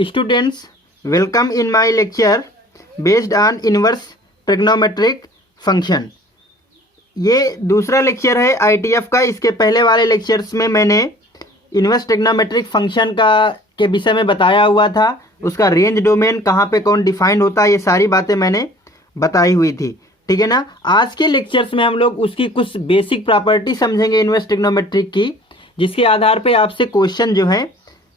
Students, welcome in my lecture based on inverse trigonometric function। ये दूसरा lecture है ITF का। इसके पहले वाले लेक्चर्स में मैंने इन्वर्स ट्रिग्नोमेट्रिक फंक्शन के विषय में बताया हुआ था। उसका रेंज डोमेन कहाँ पे कौन डिफाइंड होता है, ये सारी बातें मैंने बताई हुई थी। ठीक है ना। आज के लेक्चर्स में हम लोग उसकी कुछ बेसिक प्रॉपर्टी समझेंगे इन्वर्स ट्रिग्नोमेट्रिक की, जिसके आधार पे आपसे क्वेश्चन जो है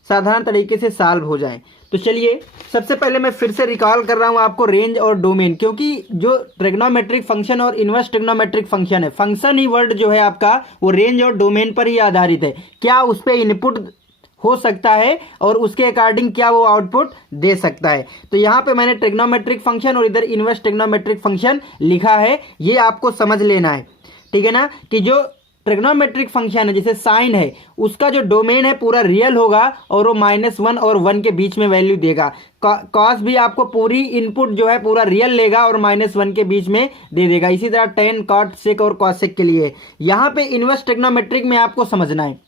साधारण तरीके से सॉल्व हो जाएं। तो चलिए सबसे पहले मैं फिर से रिकॉल कर रहा हूं आपको रेंज और डोमेन, क्योंकि जो ट्रिग्नोमेट्रिक फंक्शन और इन्वर्स ट्रिग्नोमेट्रिक फंक्शन है, फंक्शन ही वर्ड जो है आपका वो रेंज और डोमेन पर ही आधारित है। क्या उस पर इनपुट हो सकता है और उसके अकॉर्डिंग क्या वो आउटपुट दे सकता है। तो यहाँ पे मैंने ट्रिग्नोमेट्रिक फंक्शन और इधर इन्वर्स ट्रिग्नोमेट्रिक फंक्शन लिखा है, ये आपको समझ लेना है। ठीक है ना, कि जो ट्रिग्नोमेट्रिक फंक्शन है जैसे साइन है, उसका जो डोमेन है पूरा रियल होगा और वो -1 और 1 के बीच में वैल्यू देगा। कॉस भी आपको पूरी इनपुट जो है पूरा रियल लेगा और -1 के बीच में दे देगा। इसी तरह टेन, कॉट, सेक और कॉसेक के लिए। यहाँ पे इन्वर्स ट्रिग्नोमेट्रिक में आपको समझना है,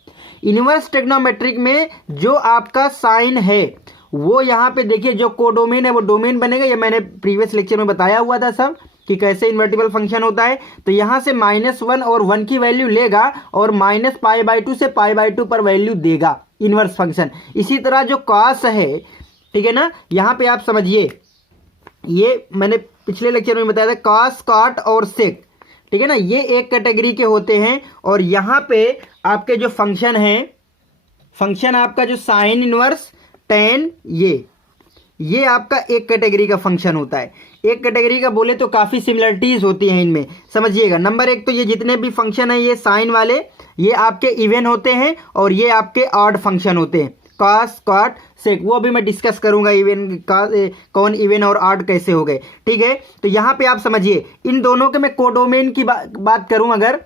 इन्वर्स ट्रिग्नोमेट्रिक में जो आपका साइन है वो यहाँ पे देखिए जो कोडोमेन है वो डोमेन बनेगा। ये मैंने प्रीवियस लेक्चर में बताया हुआ था सब कि कैसे इन्वर्टिबल फंक्शन होता है। तो यहाँ से -1 और 1 की वैल्यू लेगा और -π/2 से π/2 पर वैल्यू देगा इन्वर्स फंक्शन। इसी तरह जो कॉस है, ठीक है ना, यहाँ पे आप समझिए, ये मैंने पिछले लेक्चर में बताया था, कॉस, कॉट और सेक, ठीक है ना, ये एक कैटेगरी के होते हैं। और यहाँ पे आपके जो फंक्शन है, फंक्शन आपका जो साइन इनवर्स, टेन, ये आपका एक कैटेगरी का फंक्शन होता है। एक कैटेगरी का बोले तो काफ़ी सिमिलरिटीज होती हैं इनमें, समझिएगा। नंबर एक तो ये जितने भी फंक्शन हैं ये साइन वाले, ये आपके इवन होते हैं और ये आपके ऑड फंक्शन होते हैं, कॉस, कॉट, सेक। वो भी मैं डिस्कस करूंगा इवन का, कौन इवन और ऑड कैसे हो गए। ठीक है, तो यहाँ पे आप समझिए इन दोनों के मैं कोडोमेन की बात करूं अगर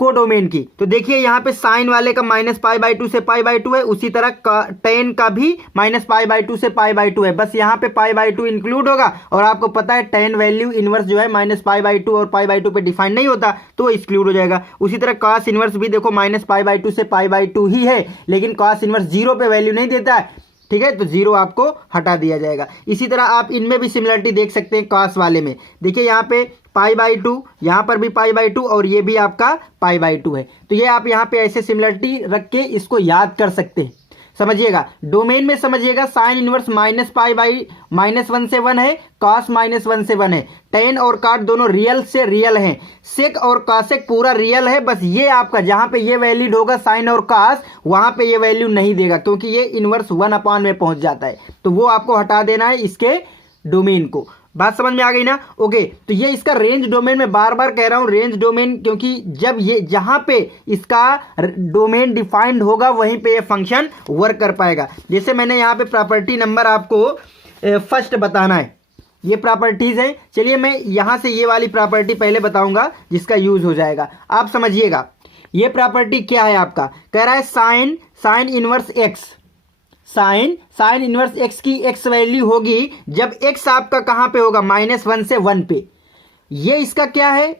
कोडोमेन की, तो देखिए यहाँ पे साइन वाले का -π/2 से π/2 है, उसी तरह टेन का भी -π/2 से π/2 है। बस यहाँ पे π/2 इंक्लूड होगा और आपको पता है टेन वैल्यू इनवर्स जो है -π/2 और π/2 पे डिफाइन नहीं होता तो एक्सक्लूड हो जाएगा। उसी तरह कॉस इनवर्स भी देखो -π/2 से π/2 ही है, लेकिन कॉस इनवर्स 0 पे वैल्यू नहीं देता है। ठीक है, तो 0 आपको हटा दिया जाएगा। इसी तरह आप इनमें भी सिमिलरिटी देख सकते हैं कॉस वाले में। देखिए यहाँ पे π/2, यहाँ पर भी π/2 और ये भी आपका π/2 है। तो ये आप यहाँ पे ऐसे सिमिलरिटी रख के इसको याद कर सकते हैं। समझिएगा, डोमेन में समझिएगा, साइन इनवर्स -1 से 1 है, कॉस -1 से 1 है, टेन और कॉट दोनों रियल से रियल हैं, सेक और कॉसेक पूरा रियल है। बस ये आपका जहां पे ये वैलिड होगा साइन और कॉस, वहां पे ये वैल्यू नहीं देगा क्योंकि ये इनवर्स 1/, में पहुंच जाता है। तो वो आपको हटा देना है इसके डोमेन को। बात समझ में आ गई ना। ओके, तो ये इसका रेंज डोमेन, में बार बार कह रहा हूं रेंज डोमेन, क्योंकि जब ये जहां पे इसका डोमेन डिफाइंड होगा वहीं पे ये फंक्शन वर्क कर पाएगा। जैसे मैंने यहाँ पे प्रॉपर्टी नंबर आपको फर्स्ट बताना है, ये प्रॉपर्टीज है। चलिए मैं यहां से ये वाली प्रॉपर्टी पहले बताऊंगा जिसका यूज हो जाएगा। आप समझिएगा ये प्रॉपर्टी क्या है आपका, कह रहा है sine inverse x, sign inverse x की एक्स वैल्यू होगी जब एक्स आपका कहां पे होगा, -1 से 1 पे। ये इसका क्या है,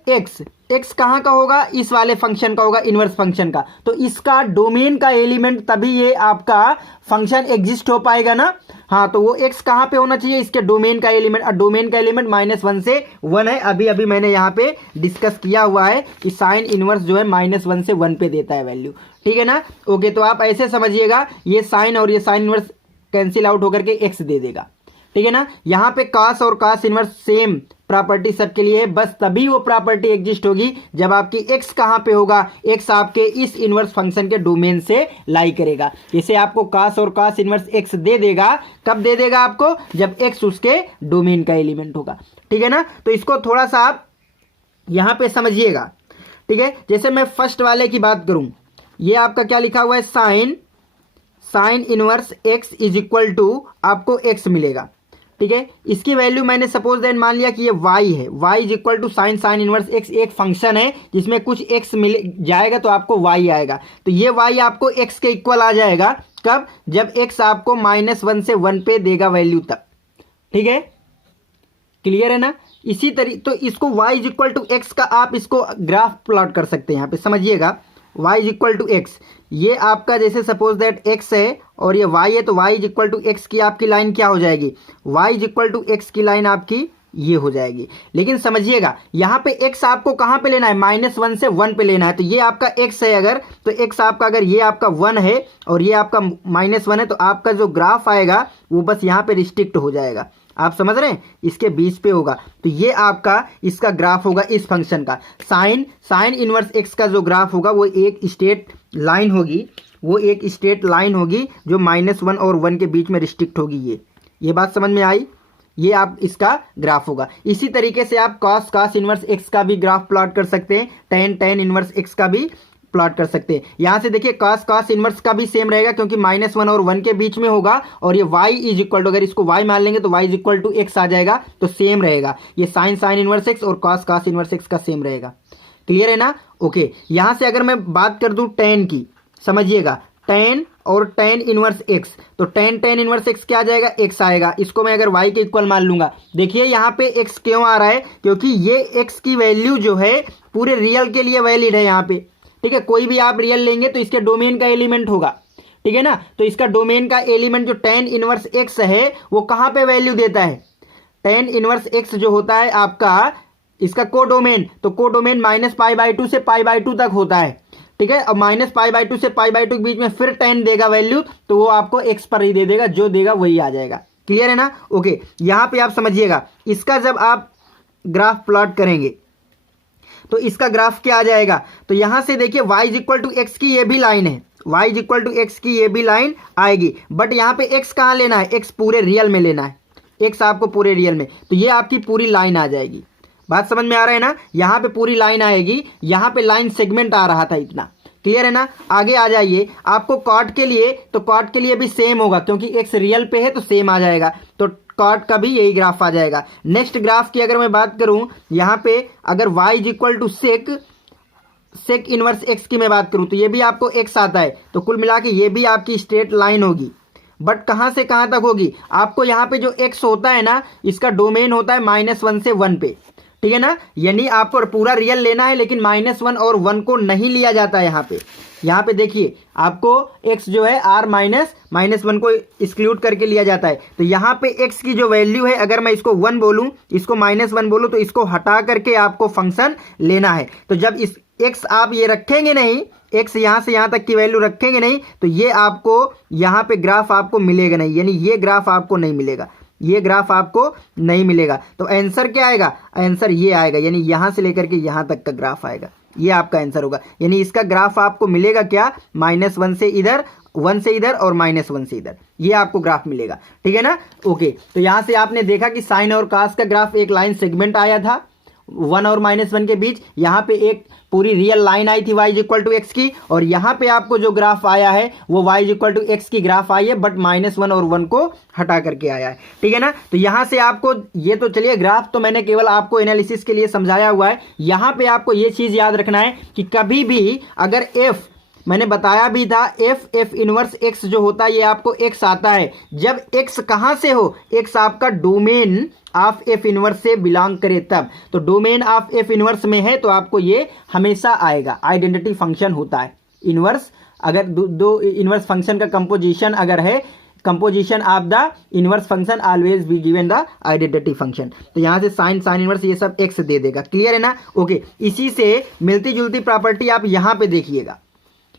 एक्स कहां का होगा, इस वाले फंक्शन का होगा, इनवर्स फंक्शन का। तो इसका डोमेन का एलिमेंट तभी ये आपका फंक्शन एग्जिस्ट हो पाएगा ना। हाँ, तो वो एक्स कहां पे होना चाहिए, इसके डोमेन का एलिमेंट, और डोमेन का एलिमेंट -1 से 1 है। अभी मैंने यहाँ पे डिस्कस किया हुआ है कि साइन इनवर्स जो है -1 से 1 पे देता है वैल्यू। ठीक है ना। ओके, तो आप ऐसे समझिएगा, ये साइन और ये साइन इनवर्स कैंसिल आउट होकर के एक्स दे देगा। ठीक है ना। यहाँ पे कॉस और कॉस इनवर्स सेम प्रॉपर्टी सबके लिए है, बस तभी वो प्रॉपर्टी एग्जिस्ट होगी जब आपकी एक्स कहां पे होगा, एक्स आपके इस इनवर्स फंक्शन के डोमेन से लाई करेगा। जैसे आपको कॉस और कॉस इनवर्स एक्स दे देगा, कब दे देगा आपको, जब एक्स उसके डोमेन का एलिमेंट होगा। ठीक है ना। तो इसको थोड़ा सा आप यहां पे समझिएगा। ठीक है, जैसे मैं फर्स्ट वाले की बात करूं, ये आपका क्या लिखा हुआ है, sine inverse x is equal to आपको एक्स मिलेगा। ठीक है, इसकी वैल्यू मैंने सपोज देन मान लिया कि ये y है, y is equal to sine inverse x, एक फंक्शन है जिसमें कुछ x मिल जाएगा तो आपको y आएगा। तो ये y आपको x के इक्वल आ जाएगा कब, जब x आपको -1 से 1 पे देगा वैल्यू तक। ठीक है, क्लियर है ना। इसी तरीके तो इसको y is equal to x का आप इसको ग्राफ प्लॉट कर सकते हैं। यहाँ पे समझिएगा, y is equal to x, ये आपका जैसे सपोज दैट x है और ये y है, तो y is equal to x की आपकी लाइन क्या हो जाएगी, y is equal to x की लाइन आपकी ये हो जाएगी। लेकिन समझिएगा यहाँ पे x आपको कहाँ पे लेना है, -1 से 1 पे लेना है। तो ये आपका x है अगर, तो x आपका अगर ये आपका 1 है और ये आपका -1 है, तो आपका जो ग्राफ आएगा वो बस यहाँ पे रिस्ट्रिक्ट हो जाएगा। आप समझ रहे हैं, इसके बीच पे होगा। तो ये आपका इसका ग्राफ होगा इस फंक्शन का। साइन इनवर्स x का जो ग्राफ होगा वो एक स्ट्रेट लाइन होगी, वो एक स्ट्रेट लाइन होगी जो -1 और 1 के बीच में रिस्ट्रिक्ट होगी। ये बात समझ में आई, ये आप इसका ग्राफ होगा। इसी तरीके से आप cos इनवर्स x का भी ग्राफ प्लॉट कर सकते हैं, tan इनवर्स x का भी प्लॉट कर सकते हैं। यहां से देखिए cos इनवर्स का भी सेम रहेगा क्योंकि -1 और 1 के बीच में होगा, और ये y इज इक्वल टू, अगर इसको y मान लेंगे तो y is equal to x आ जाएगा, तो सेम रहेगा। ये साइन इनवर्स x और cos इनवर्स x का सेम रहेगा। क्लियर है ना? ओके, यहां से अगर मैं बात कर दूं tan की, समझिएगा tan और tan इनवर्स x, तो tan इनवर्स x क्या आ जाएगा, x आएगा। इसको मैं अगर y के इक्वल मान लूंगा, देखिए यहाँ पे x क्यों आ रहा है, क्योंकि ये x की वैल्यू जो है पूरे रियल के लिए वैलिड है यहाँ पे। ठीक है, कोई भी आप रियल लेंगे तो इसके डोमेन का एलिमेंट होगा, ठीक है ना। तो इसका डोमेन का एलिमेंट जो tan इनवर्स x है वो कहाँ पे वैल्यू देता है, tan इनवर्स x जो होता है आपका इसका कोडोमेन, तो कोडोमेन -π/2 से π/2 तक होता है। ठीक है, अब -π/2 से π/2 के बीच में फिर tan देगा वैल्यू, तो वो आपको x पर ही दे देगा, जो देगा वही आ जाएगा। क्लियर है ना? ओके, यहाँ पे आप समझिएगा, इसका जब आप ग्राफ प्लॉट करेंगे तो इसका ग्राफ क्या आ जाएगा, तो यहां से देखिए y is equal to x की ये भी लाइन है, y is equal to x की ये भी लाइन आएगी, बट यहाँ पे x कहाँ लेना है, x पूरे रियल में लेना है, x आपको पूरे रियल में, तो ये आपकी पूरी लाइन आ जाएगी। बात समझ में आ रहा है ना? यहाँ पे पूरी लाइन आएगी, यहाँ पे लाइन सेगमेंट आ रहा था इतना। क्लियर है ना? आगे आ जाइए, आपको कॉट के लिए, तो कॉट के लिए भी सेम होगा क्योंकि x रियल पे है तो सेम आ जाएगा, तो कॉट का भी यही ग्राफ आ जाएगा। नेक्स्ट ग्राफ की अगर मैं बात करूं, यहाँ पे अगर y is equal to sec inverse x की मैं बात करूं, तो ये भी आपको x आता है, तो कुल मिला के ये भी आपकी स्ट्रेट लाइन होगी, बट कहाँ से कहाँ तक होगी, आपको यहाँ पे जो x होता है ना, इसका डोमेन होता है -1 से 1 पे। ठीक है ना, यानी आपको पूरा रियल लेना है, लेकिन -1 और 1 को नहीं लिया जाता है यहाँ पे देखिए आपको x जो है r -1 को एक्सक्लूड करके लिया जाता है। तो यहाँ पे x की जो वैल्यू है, अगर मैं इसको 1 बोलूँ, इसको -1 बोलूँ, तो इसको हटा करके आपको फंक्शन लेना है। तो जब इस x आप ये रखेंगे नहीं, x यहाँ से यहाँ तक की वैल्यू रखेंगे नहीं, तो ये आपको यहाँ पे ग्राफ आपको मिलेगा नहीं, यानी ये ग्राफ आपको नहीं मिलेगा, ये ग्राफ आपको नहीं मिलेगा। तो आंसर क्या आएगा, आंसर ये आएगा, यानी यहाँ से लेकर के यहाँ तक का ग्राफ आएगा, ये आपका आंसर होगा। यानी इसका ग्राफ आपको मिलेगा क्या, -1 से इधर, 1 से इधर और -1 से इधर, ये आपको ग्राफ मिलेगा। ठीक है ना? ओके, तो यहाँ से आपने देखा कि साइन और कास का ग्राफ एक लाइन सेगमेंट आया था 1 और -1 के बीच, यहाँ पे एक पूरी रियल लाइन आई थी y is equal to x की, और यहाँ पे आपको जो ग्राफ आया है वो y is equal to x की ग्राफ आई है, बट -1 और 1 को हटा करके आया है। ठीक है ना? तो यहाँ से आपको ये, तो चलिए ग्राफ तो मैंने केवल आपको एनालिसिस के लिए समझाया हुआ है। यहाँ पे आपको ये चीज़ याद रखना है कि कभी भी अगर f, मैंने बताया भी था, f इनवर्स x जो होता है ये आपको x आता है जब x कहाँ से हो, x आपका डोमेन ऑफ f इनवर्स से बिलोंग करे तब। तो डोमेन ऑफ f इनवर्स में है तो आपको ये हमेशा आएगा, आइडेंटिटी फंक्शन होता है इनवर्स। अगर दो इनवर्स फंक्शन का कंपोजिशन अगर है, composition of the inverse function always be given the identity function. तो यहाँ से साइन इनवर्स ये सब x दे देगा। क्लियर है ना? ओके, इसी से मिलती जुलती प्रॉपर्टी आप यहाँ पे देखिएगा,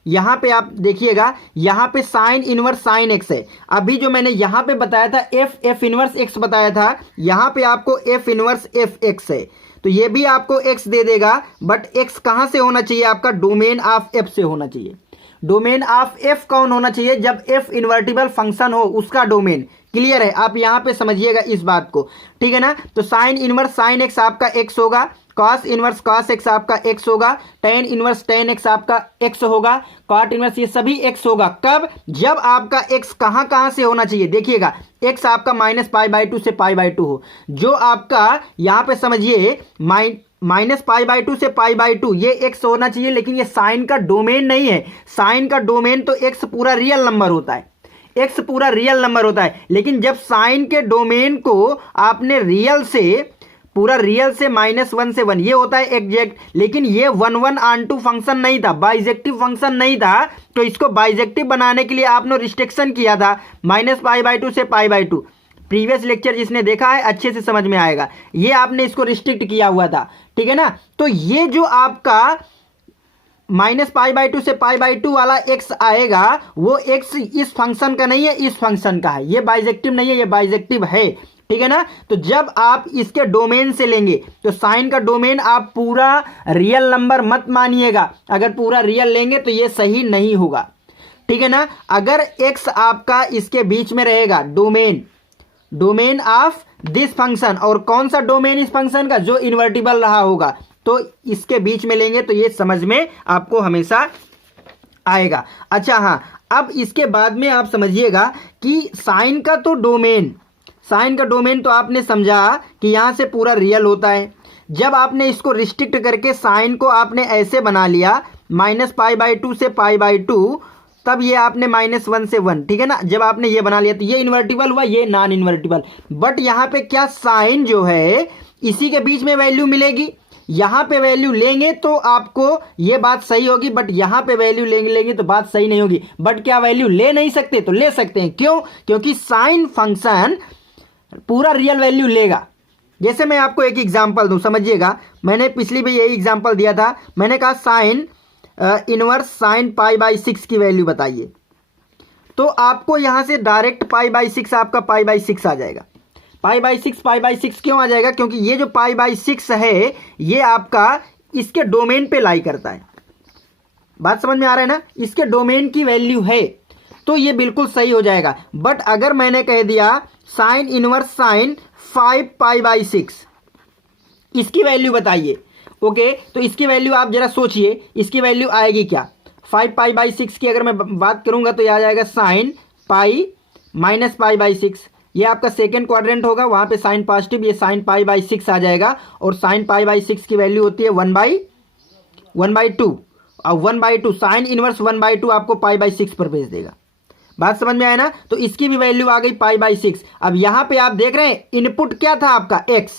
यहाँ पे आप देखिएगा, यहाँ पे साइन इनवर्स साइन एक्स है। अभी जो मैंने यहाँ पे बताया था एफ इनवर्स एक्स बताया था, यहाँ पे आपको एफ इनवर्स एफ एक्स है, तो ये भी आपको एक्स दे देगा, बट एक्स कहाँ से होना चाहिए, आपका डोमेन ऑफ एफ से होना चाहिए। डोमेन ऑफ एफ कौन होना चाहिए, जब एफ इन्वर्टिबल फंक्शन हो उसका डोमेन। क्लियर है? आप यहाँ पे समझिएगा इस बात को। ठीक है ना? तो साइन इनवर्स साइन एक्स आपका एक्स होगा, कॉस इनवर्स कॉस एक्स आपका एक्स होगा, टेन इनवर्स टेन एक्स आपका एक्स होगा, कॉट इनवर्स ये सभी एक्स होगा। कब? जब आपका एक्स कहाँ कहाँ से होना चाहिए, देखिएगा एक्स आपका -π/2 से π/2 हो, जो आपका यहाँ पे समझिए -π/2 से π/2 ये एक्स होना चाहिए, लेकिन ये साइन का डोमेन नहीं है। साइन का डोमेन तो एक्स पूरा रियल नंबर होता है, एक्स पूरा रियल नंबर होता है, लेकिन जब साइन के डोमेन को आपने रियल से पूरा रियल से -1 से 1 ये होता है एग्जैक्ट, लेकिन ये 1/(1)(on)(2) फंक्शन नहीं था, बाइजेक्टिव फंक्शन नहीं था। तो इसको बाइजेक्टिव बनाने के लिए आपने रिस्ट्रिक्शन किया था -π/2 से π/2। प्रीवियस लेक्चर जिसने देखा है अच्छे से समझ में आएगा, ये आपने इसको रिस्ट्रिक्ट किया हुआ था, ठीक है ना। तो ये जो आपका -π/2 से π/2 वाला x आएगा, वो x इस फंक्शन का नहीं है, इस फंक्शन का है। ये बाइजेक्टिव नहीं है, ये बाइजेक्टिव है, ठीक है ना। तो जब आप इसके डोमेन से लेंगे तो साइन का डोमेन आप पूरा रियल नंबर मत मानिएगा, अगर पूरा रियल लेंगे तो ये सही नहीं होगा, ठीक है ना। अगर x आपका इसके बीच में रहेगा, डोमेन ऑफ दिस फंक्शन, और कौन सा डोमेन इस फंक्शन का, जो इन्वर्टिबल रहा होगा, तो इसके बीच में लेंगे तो ये समझ में आपको हमेशा आएगा। अच्छा हाँ, अब इसके बाद में आप समझिएगा कि साइन का डोमेन तो आपने समझा कि यहां से पूरा रियल होता है। जब आपने इसको रिस्ट्रिक्ट करके साइन को आपने ऐसे बना लिया -π/2 से π/2, तब ये आपने -1 से 1, ठीक है ना। जब आपने ये बना लिया तो ये इन्वर्टिबल हुआ, ये नॉन इन्वर्टिबल। बट यहाँ पे क्या साइन जो है इसी के बीच में वैल्यू मिलेगी, यहाँ पे वैल्यू लेंगे तो आपको ये बात सही होगी, बट यहाँ पे वैल्यू लेंगे तो बात सही नहीं होगी। बट क्या वैल्यू ले नहीं सकते? तो ले सकते हैं। क्यों? क्योंकि साइन फंक्शन पूरा रियल वैल्यू लेगा। जैसे मैं आपको एक एग्जांपल दूं, समझिएगा। मैंने पिछली भी यही एग्जांपल दिया था। मैंने कहा साइन इनवर्स साइन π/6 की वैल्यू बताइए, तो आपको यहां से डायरेक्ट π/6 आपका π/6 आ जाएगा। π/6 क्यों आ जाएगा? क्योंकि ये जो π/6 है ये आपका इसके डोमेन पे लाई करता है। बात समझ में आ रहा है ना? इसके डोमेन की वैल्यू है, तो ये बिल्कुल सही हो जाएगा। बट अगर मैंने कह दिया साइन इनवर्स साइन 5π/6, इसकी वैल्यू बताइए, ओके, तो इसकी वैल्यू आप जरा सोचिए, इसकी वैल्यू आएगी क्या? 5π/6 की अगर मैं बात करूंगा तो ये आ जाएगा साइन पाई -π/6। ये आपका सेकेंड क्वाड्रेंट होगा, वहां पे साइन पॉजिटिव, ये साइन π/6 आ जाएगा। और साइन π/6 की वैल्यू होती है 1/2, और 1/2 साइन इनवर्स 1/2 आपको π/6 पर भेज देगा। बात समझ में आया ना? तो इसकी भी वैल्यू आ गई π/6। अब यहां पे आप देख रहे हैं इनपुट क्या था आपका? x।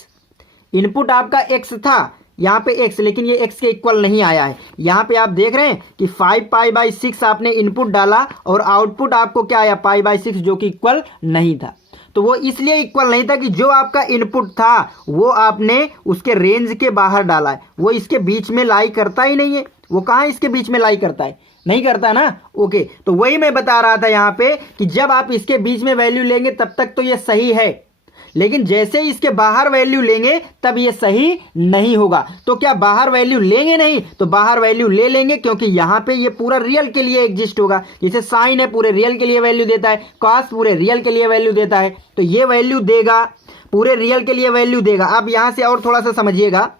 इनपुट आपका x था, यहाँ पे x, लेकिन ये x के इक्वल नहीं आया है। यहाँ पे आप देख रहे हैं कि 5π/6 आपने इनपुट डाला और आउटपुट आपको क्या आया? π/6, जो कि इक्वल नहीं था। तो वो इसलिए इक्वल नहीं था कि जो आपका इनपुट था वो आपने उसके रेंज के बाहर डाला है, वो इसके बीच में लाई करता ही नहीं है। वो कहाँ इसके बीच में लाई करता है? नहीं करता ना। ओके, तो वही मैं बता रहा था यहाँ पे कि जब आप इसके बीच में वैल्यू लेंगे तब तक तो ये सही है, लेकिन जैसे ही इसके बाहर वैल्यू लेंगे तब ये सही नहीं होगा। तो क्या बाहर वैल्यू लेंगे नहीं? तो बाहर वैल्यू ले लेंगे, क्योंकि यहाँ पे ये पूरा रियल के लिए एग्जिस्ट होगा। जैसे साइन है पूरे रियल के लिए वैल्यू देता है, कॉस पूरे रियल के लिए वैल्यू देता है, तो ये वैल्यू देगा, पूरे रियल के लिए वैल्यू देगा। अब यहाँ से और थोड़ा सा समझिएगा,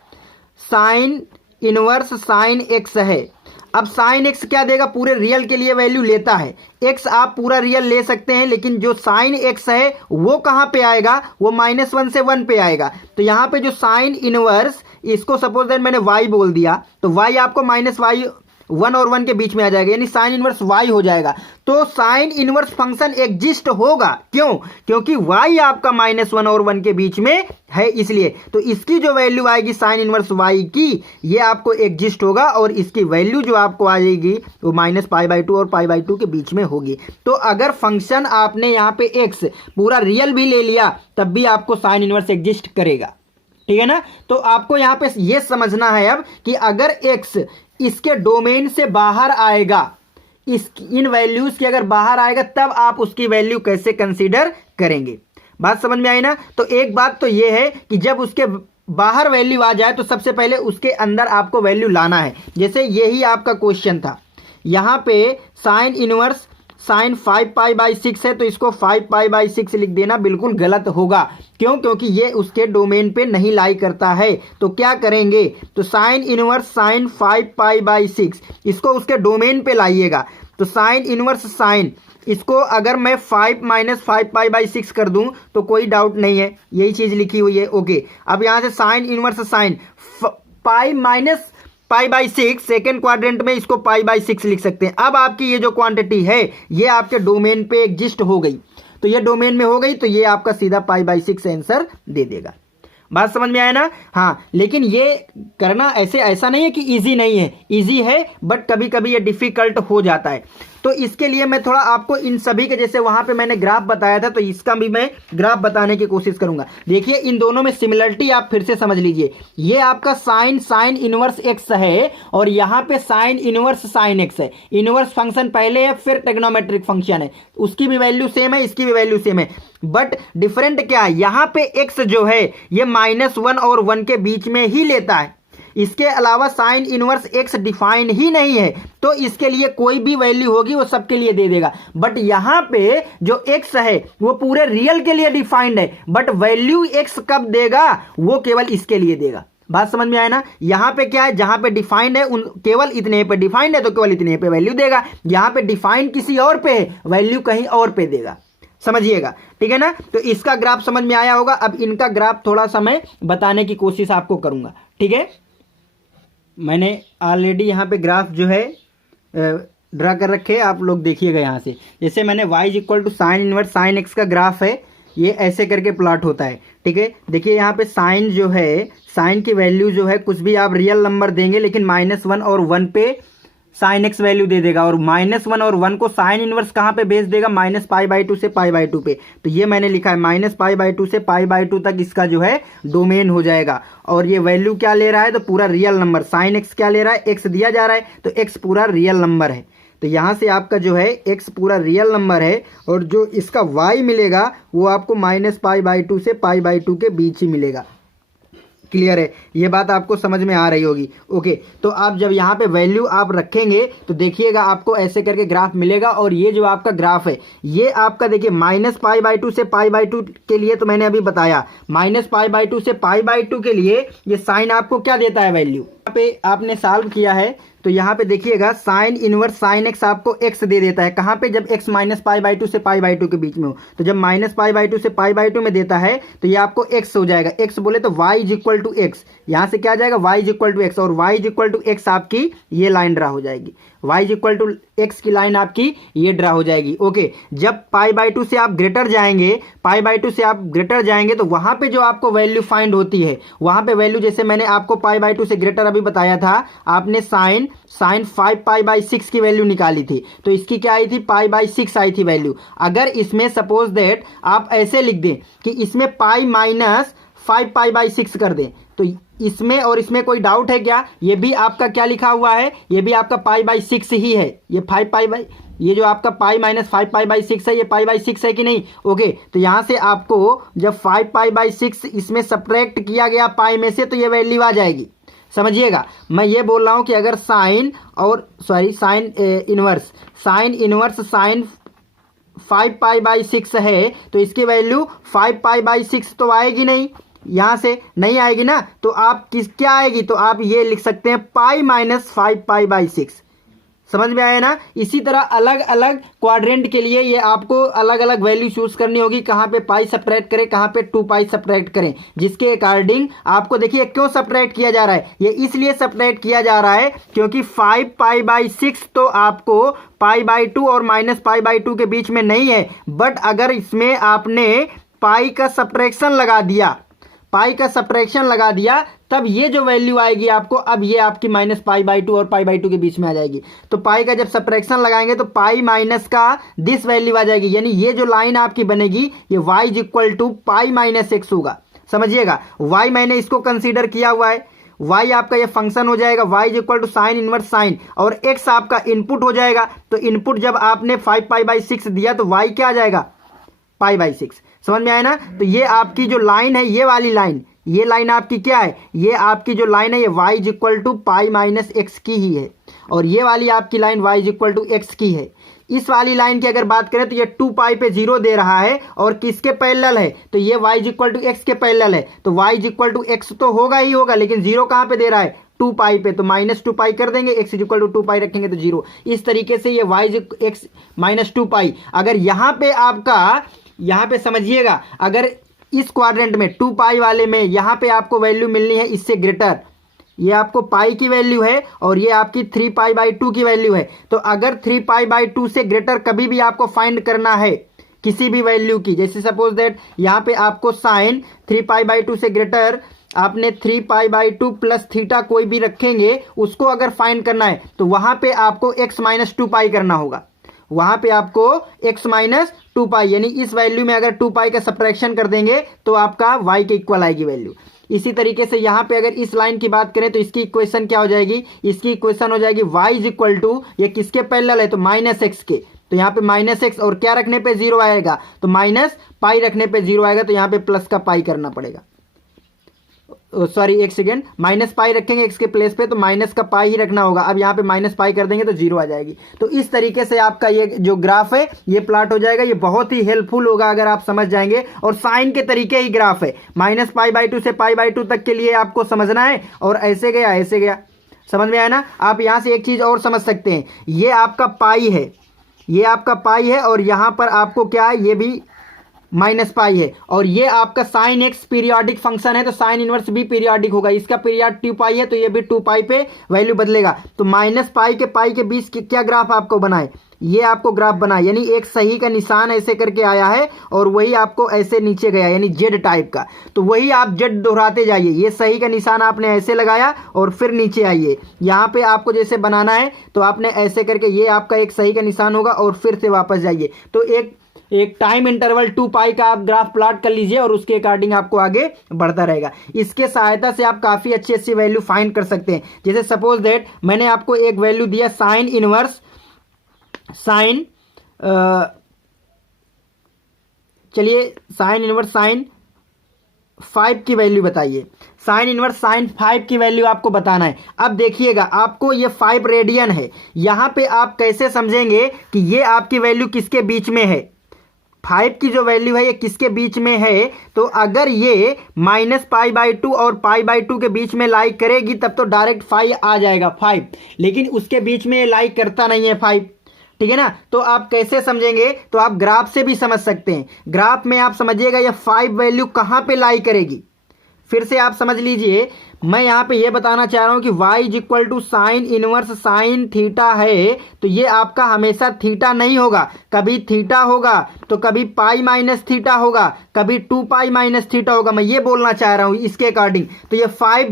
साइन इनवर्स साइन एक्स है। अब साइन एक्स क्या देगा? पूरे रियल के लिए वैल्यू लेता है। एक्स आप पूरा रियल ले सकते हैं, लेकिन जो साइन एक्स है वो कहाँ पे आएगा? वो -1 से 1 पे आएगा। तो यहाँ पे जो साइन इनवर्स, इसको सपोज दैट मैंने y बोल दिया, तो y आपको -y 1 और 1 के बीच में आ जाएगा, यानी साइन इनवर्स y हो जाएगा। तो साइन इनवर्स फंक्शन एग्जिस्ट होगा। क्यों? क्योंकि y आपका -1 और 1 के बीच में है, इसलिए। तो इसकी जो वैल्यू आएगी साइन इनवर्स y की, ये आपको एग्जिस्ट होगा, और इसकी वैल्यू जो आपको आ जाएगी वो -π/2 और π/2 के बीच में होगी। तो अगर फंक्शन आपने यहाँ पे x पूरा रियल भी ले लिया तब भी आपको साइन इनवर्स एग्जिस्ट करेगा, ठीक है ना। तो आपको यहाँ पे ये समझना है अब कि अगर x इसके डोमेन से बाहर आएगा, इन वैल्यूज के अगर बाहर आएगा, तब आप उसकी वैल्यू कैसे कंसीडर करेंगे। बात समझ में आई ना? तो एक बात तो ये है कि जब उसके बाहर वैल्यू आ जाए तो सबसे पहले उसके अंदर आपको वैल्यू लाना है। जैसे यही आपका क्वेश्चन था, यहाँ पे साइन इनवर्स साइन 5π/6 है, तो इसको 5π/6 लिख देना बिल्कुल गलत होगा। क्यों? क्योंकि ये उसके डोमेन पे नहीं लाई करता है। तो क्या करेंगे? तो साइन इनवर्स साइन 5π/6 इसको उसके डोमेन पे लाइएगा। तो साइन इनवर्स साइन, इसको अगर मैं 5 - 5π/6 कर दूं तो कोई डाउट नहीं है, यही चीज लिखी हुई है। ओके, अब यहां से sine inverse sine π-π/6 second quadrant में इसको π/6 लिख सकते हैं। अब आपकी ये जो क्वांटिटी है ये आपके डोमेन पे एग्जिस्ट हो गई, तो ये डोमेन में हो गई, तो ये आपका सीधा π/6 आंसर दे देगा। बात समझ में आया ना। हाँ, लेकिन ये करना ऐसा नहीं है कि इजी नहीं है, इजी है, बट कभी कभी ये डिफिकल्ट हो जाता है। तो इसके लिए मैं थोड़ा आपको इन सभी के, जैसे वहां पे मैंने ग्राफ बताया था, तो इसका भी मैं ग्राफ बताने की कोशिश करूंगा। देखिए इन दोनों में सिमिलरिटी आप फिर से समझ लीजिए। ये आपका साइन इनवर्स एक्स है और यहाँ पे साइन इनवर्स साइन एक्स है। इनवर्स फंक्शन पहले है, फिर ट्रिग्नोमेट्रिक फंक्शन है, उसकी भी वैल्यू सेम है, इसकी भी वैल्यू सेम है, बट डिफरेंट क्या है, यहाँ पे एक्स जो है ये -1 और 1 के बीच में ही लेता है। इसके अलावा साइन इनवर्स एक्स डिफाइन ही नहीं है, तो इसके लिए कोई भी वैल्यू होगी वो सबके लिए दे देगा। बट यहां पे जो एक्स है वो पूरे रियल के लिए डिफाइंड है, बट वैल्यू एक्स कब देगा, वो केवल इसके लिए देगा। बात समझ में आया ना। यहां पे क्या है, जहां पे डिफाइंड है केवल इतने पे डिफाइंड है, तो केवल इतने पे वैल्यू देगा। यहां पे डिफाइंड किसी और पे है, वैल्यू कहीं और पे देगा। समझिएगा, ठीक है ना। तो इसका ग्राफ समझ में आया होगा। अब इनका ग्राफ थोड़ा सा मैं बताने की कोशिश आपको करूंगा, ठीक है। मैंने ऑलरेडी यहाँ पे ग्राफ जो है ड्रा कर रखे, आप लोग देखिएगा यहाँ से। जैसे मैंने y = sign inverse sine x का ग्राफ है, ये ऐसे करके प्लॉट होता है, ठीक है। देखिए यहाँ पे साइन जो है, साइन की वैल्यू जो है, कुछ भी आप रियल नंबर देंगे लेकिन -1 और 1 पे साइन एक्स वैल्यू दे देगा, और -1 और 1 को साइन इनवर्स कहाँ पे भेज देगा, -π/2 से π/2 पे। तो ये मैंने लिखा है -π/2 से π/2 तक इसका जो है डोमेन हो जाएगा। और ये वैल्यू क्या ले रहा है, तो पूरा रियल नंबर। साइन एक्स क्या ले रहा है, एक्स दिया जा रहा है, तो एक्स पूरा रियल नंबर है। तो यहाँ से आपका जो है एक्स पूरा रियल नंबर है, और जो इसका वाई मिलेगा वो आपको -π/2 से π/2 के बीच ही मिलेगा। क्लियर है, ये बात आपको समझ में आ रही होगी। ओके, तो आप जब यहाँ पे वैल्यू आप रखेंगे तो देखिएगा आपको ऐसे करके ग्राफ मिलेगा। और ये जो आपका ग्राफ है ये आपका देखिए -π/2 से π/2 के लिए तो मैंने अभी बताया, -π/2 से π/2 के लिए ये साइन आपको क्या देता है वैल्यू। यहाँ पे आपने सॉल्व किया है तो यहाँ पे देखिएगा साइन इनवर्स साइन एक्स आपको एक्स दे देता है। कहाँ पे, जब x -π/2 से π/2 के बीच में हो। तो जब -π/2 से π/2 में देता है तो ये आपको x हो जाएगा। x बोले तो y = x, यहाँ से क्या आ जाएगा y = x, और y = x आपकी ये लाइन ड्रा हो जाएगी। y = x की लाइन आपकी ये ड्रा हो जाएगी। ओके, जब π/2 से आप ग्रेटर जाएंगे, π/2 से आप ग्रेटर जाएंगे तो वहां पे जो आपको वैल्यू फाइंड होती है, वहां पे वैल्यू, जैसे मैंने आपको π/2 से ग्रेटर अभी बताया था, आपने साइन 5π/6 की वैल्यू निकाली थी, तो इसकी क्या आई थी, π/6 आई थी वैल्यू। अगर इसमें सपोज दैट आप ऐसे लिख दें कि इसमें π - 5π/6 कर दें, तो इसमें और इसमें कोई डाउट है क्या, ये भी आपका क्या लिखा हुआ है, ये भी आपका π/6 ही है। ये 5π, ये जो आपका π - 5π/6 है, ये π/6 है कि नहीं। ओके, तो यहाँ से आपको जब 5π/6 इसमें सब्ट्रैक्ट किया गया पाई में से, तो ये वैल्यू आ जाएगी। समझिएगा, मैं ये बोल रहा हूँ कि अगर साइन इनवर्स साइन 5π/6 है तो इसकी वैल्यू 5π/6 तो आएगी नहीं, यहाँ से नहीं आएगी ना। तो आप क्या आएगी, तो आप ये लिख सकते हैं π - 5π/6। समझ में आया ना। इसी तरह अलग अलग क्वाड्रेंट के लिए ये आपको अलग अलग वैल्यू चूज करनी होगी, कहाँ पे पाई सब्ट्रैक्ट करें, कहाँ पे 2π सब्ट्रैक्ट करें, जिसके अकॉर्डिंग आपको देखिए क्यों सब्ट्रैक्ट किया जा रहा है। ये इसलिए सब्ट्रैक्ट किया जा रहा है क्योंकि 5π/6 तो आपको π/2 और -π/2 के बीच में नहीं है, बट अगर इसमें आपने पाई का सब्ट्रैक्शन लगा दिया तब ये जो वैल्यू आएगी आपको, अब ये आपकी -π/2 और π/2 के बीच में आ जाएगी। तो पाई का जब सब्ट्रैक्शन लगाएंगे तो पाई माइनस का दिस वैल्यू आ जाएगी, यानी ये जो लाइन आपकी बनेगी ये y = π - x होगा। समझिएगा, y मैंने इसको कंसीडर किया हुआ है, y आपका ये फंक्शन हो जाएगा, y = साइन इनवर्स साइन, और x आपका इनपुट हो जाएगा। तो इनपुट जब आपने 5π/6 दिया तो y क्या आ जाएगा, π/6। समझ में आया ना। तो ये आपकी जो लाइन है, ये वाली लाइन, ये लाइन आपकी क्या है, ये आपकी जो लाइन है ये y = π - x की ही है, और ये वाली आपकी लाइन y = x की है। इस वाली लाइन की अगर बात करें तो ये 2π पे 0 दे रहा है, और किसके पैरेलल है, तो ये y = x के पैरेलल है। तो y = x तो होगा ही होगा, लेकिन 0 कहाँ पे दे रहा है, 2π पे, तो -2π कर देंगे, x = 2π रखेंगे तो 0। इस तरीके से ये y x - 2π, अगर यहाँ पे आपका, यहाँ पे समझिएगा, अगर इस क्वाड्रेंट में 2π वाले में यहाँ पे आपको वैल्यू मिलनी है इससे ग्रेटर, ये आपको पाई की वैल्यू है और ये आपकी 3π/2 की वैल्यू है। तो अगर 3π/2 से ग्रेटर कभी भी आपको फाइंड करना है, किसी भी वैल्यू की, जैसे सपोज दैट यहाँ पे आपको साइन 3π/2 से ग्रेटर आपने 3π/2 प्लस थीटा कोई भी रखेंगे, उसको अगर फाइंड करना है तो वहां पे आपको x माइनस 2π करना होगा। वहां पे आपको x माइनस 2π यानी इस वैल्यू में अगर 2π का सब्ट्रैक्शन कर देंगे तो आपका y के इक्वल आएगी वैल्यू। इसी तरीके से यहाँ पे अगर इस लाइन की बात करें तो इसकी इक्वेशन क्या हो जाएगी, इसकी इक्वेशन हो जाएगी y इज इक्वल टू, ये किसके पैरेलल है तो माइनस एक्स के, तो यहाँ पे माइनस एक्स और क्या रखने पे जीरो आएगा तो माइनस पाई रखने पे जीरो आएगा, तो यहाँ पे प्लस का पाई करना पड़ेगा। सॉरी एक सेकेंड, माइनस पाई रखेंगे एक्स के प्लेस पे तो माइनस का पाई ही रखना होगा। अब यहाँ पे माइनस पाई कर देंगे तो जीरो आ जाएगी। तो इस तरीके से आपका ये जो ग्राफ है ये प्लॉट हो जाएगा। ये बहुत ही हेल्पफुल होगा अगर आप समझ जाएंगे, और साइन के तरीके ही ग्राफ है। -π/2 से π/2 तक के लिए आपको समझना है, और ऐसे गया ऐसे गया, समझ में आया ना। आप यहाँ से एक चीज और समझ सकते हैं, ये आपका पाई है, ये आपका पाई है, और यहाँ पर आपको क्या है, ये भी -π है, और ये आपका साइन एक्स पीरियोडिक फंक्शन है तो साइन इनवर्स भी पीरियोडिक होगा। इसका पीरियड 2π है तो ये भी 2π पे वैल्यू बदलेगा। तो -π के पाई के बीच क्या ग्राफ आपको बनाए, ये आपको ग्राफ बना, यानी एक सही का निशान ऐसे करके आया है और वही आपको ऐसे नीचे गया, यानी जेड टाइप का। तो वही आप जेड दोहराते जाइए, ये सही का निशान आपने ऐसे लगाया और फिर नीचे आइए। यहाँ पे आपको जैसे बनाना है तो आपने ऐसे करके, ये आपका एक सही का निशान होगा और फिर से वापस जाइए। तो एक टाइम इंटरवल 2π का आप ग्राफ प्लॉट कर लीजिए और उसके अकॉर्डिंग आपको आगे बढ़ता रहेगा। इसके सहायता से आप काफ़ी अच्छी अच्छी वैल्यू फाइंड कर सकते हैं। जैसे सपोज दैट मैंने आपको एक वैल्यू दिया साइन इनवर्स साइन, चलिए साइन इनवर्स साइन 5 की वैल्यू बताइए। साइन इनवर्स साइन 5 की वैल्यू आपको बताना है। अब देखिएगा, आपको ये 5 रेडियन है, यहां पे आप कैसे समझेंगे कि ये आपकी वैल्यू किसके बीच में है, 5 की जो वैल्यू है ये किसके बीच में है। तो अगर ये -π/2 और π/2 के बीच में लाई करेगी तब तो डायरेक्ट 5 आ जाएगा 5, लेकिन उसके बीच में ये लाई करता नहीं है 5, ठीक है ना। तो आप कैसे समझेंगे, तो आप ग्राफ से भी समझ सकते हैं। ग्राफ में आप समझिएगा ये 5 वैल्यू कहां पे लाई करेगी। फिर से आप समझ लीजिए, मैं यहां पे ये बताना चाह रहा हूं कि y is equal to sine inverse sine theta है, तो ये आपका हमेशा थीटा नहीं होगा, कभी थीटा होगा तो कभी पाई माइनस थीटा होगा, कभी 2π माइनस थीटा होगा। मैं ये बोलना चाह रहा हूं इसके अकॉर्डिंग। तो ये 5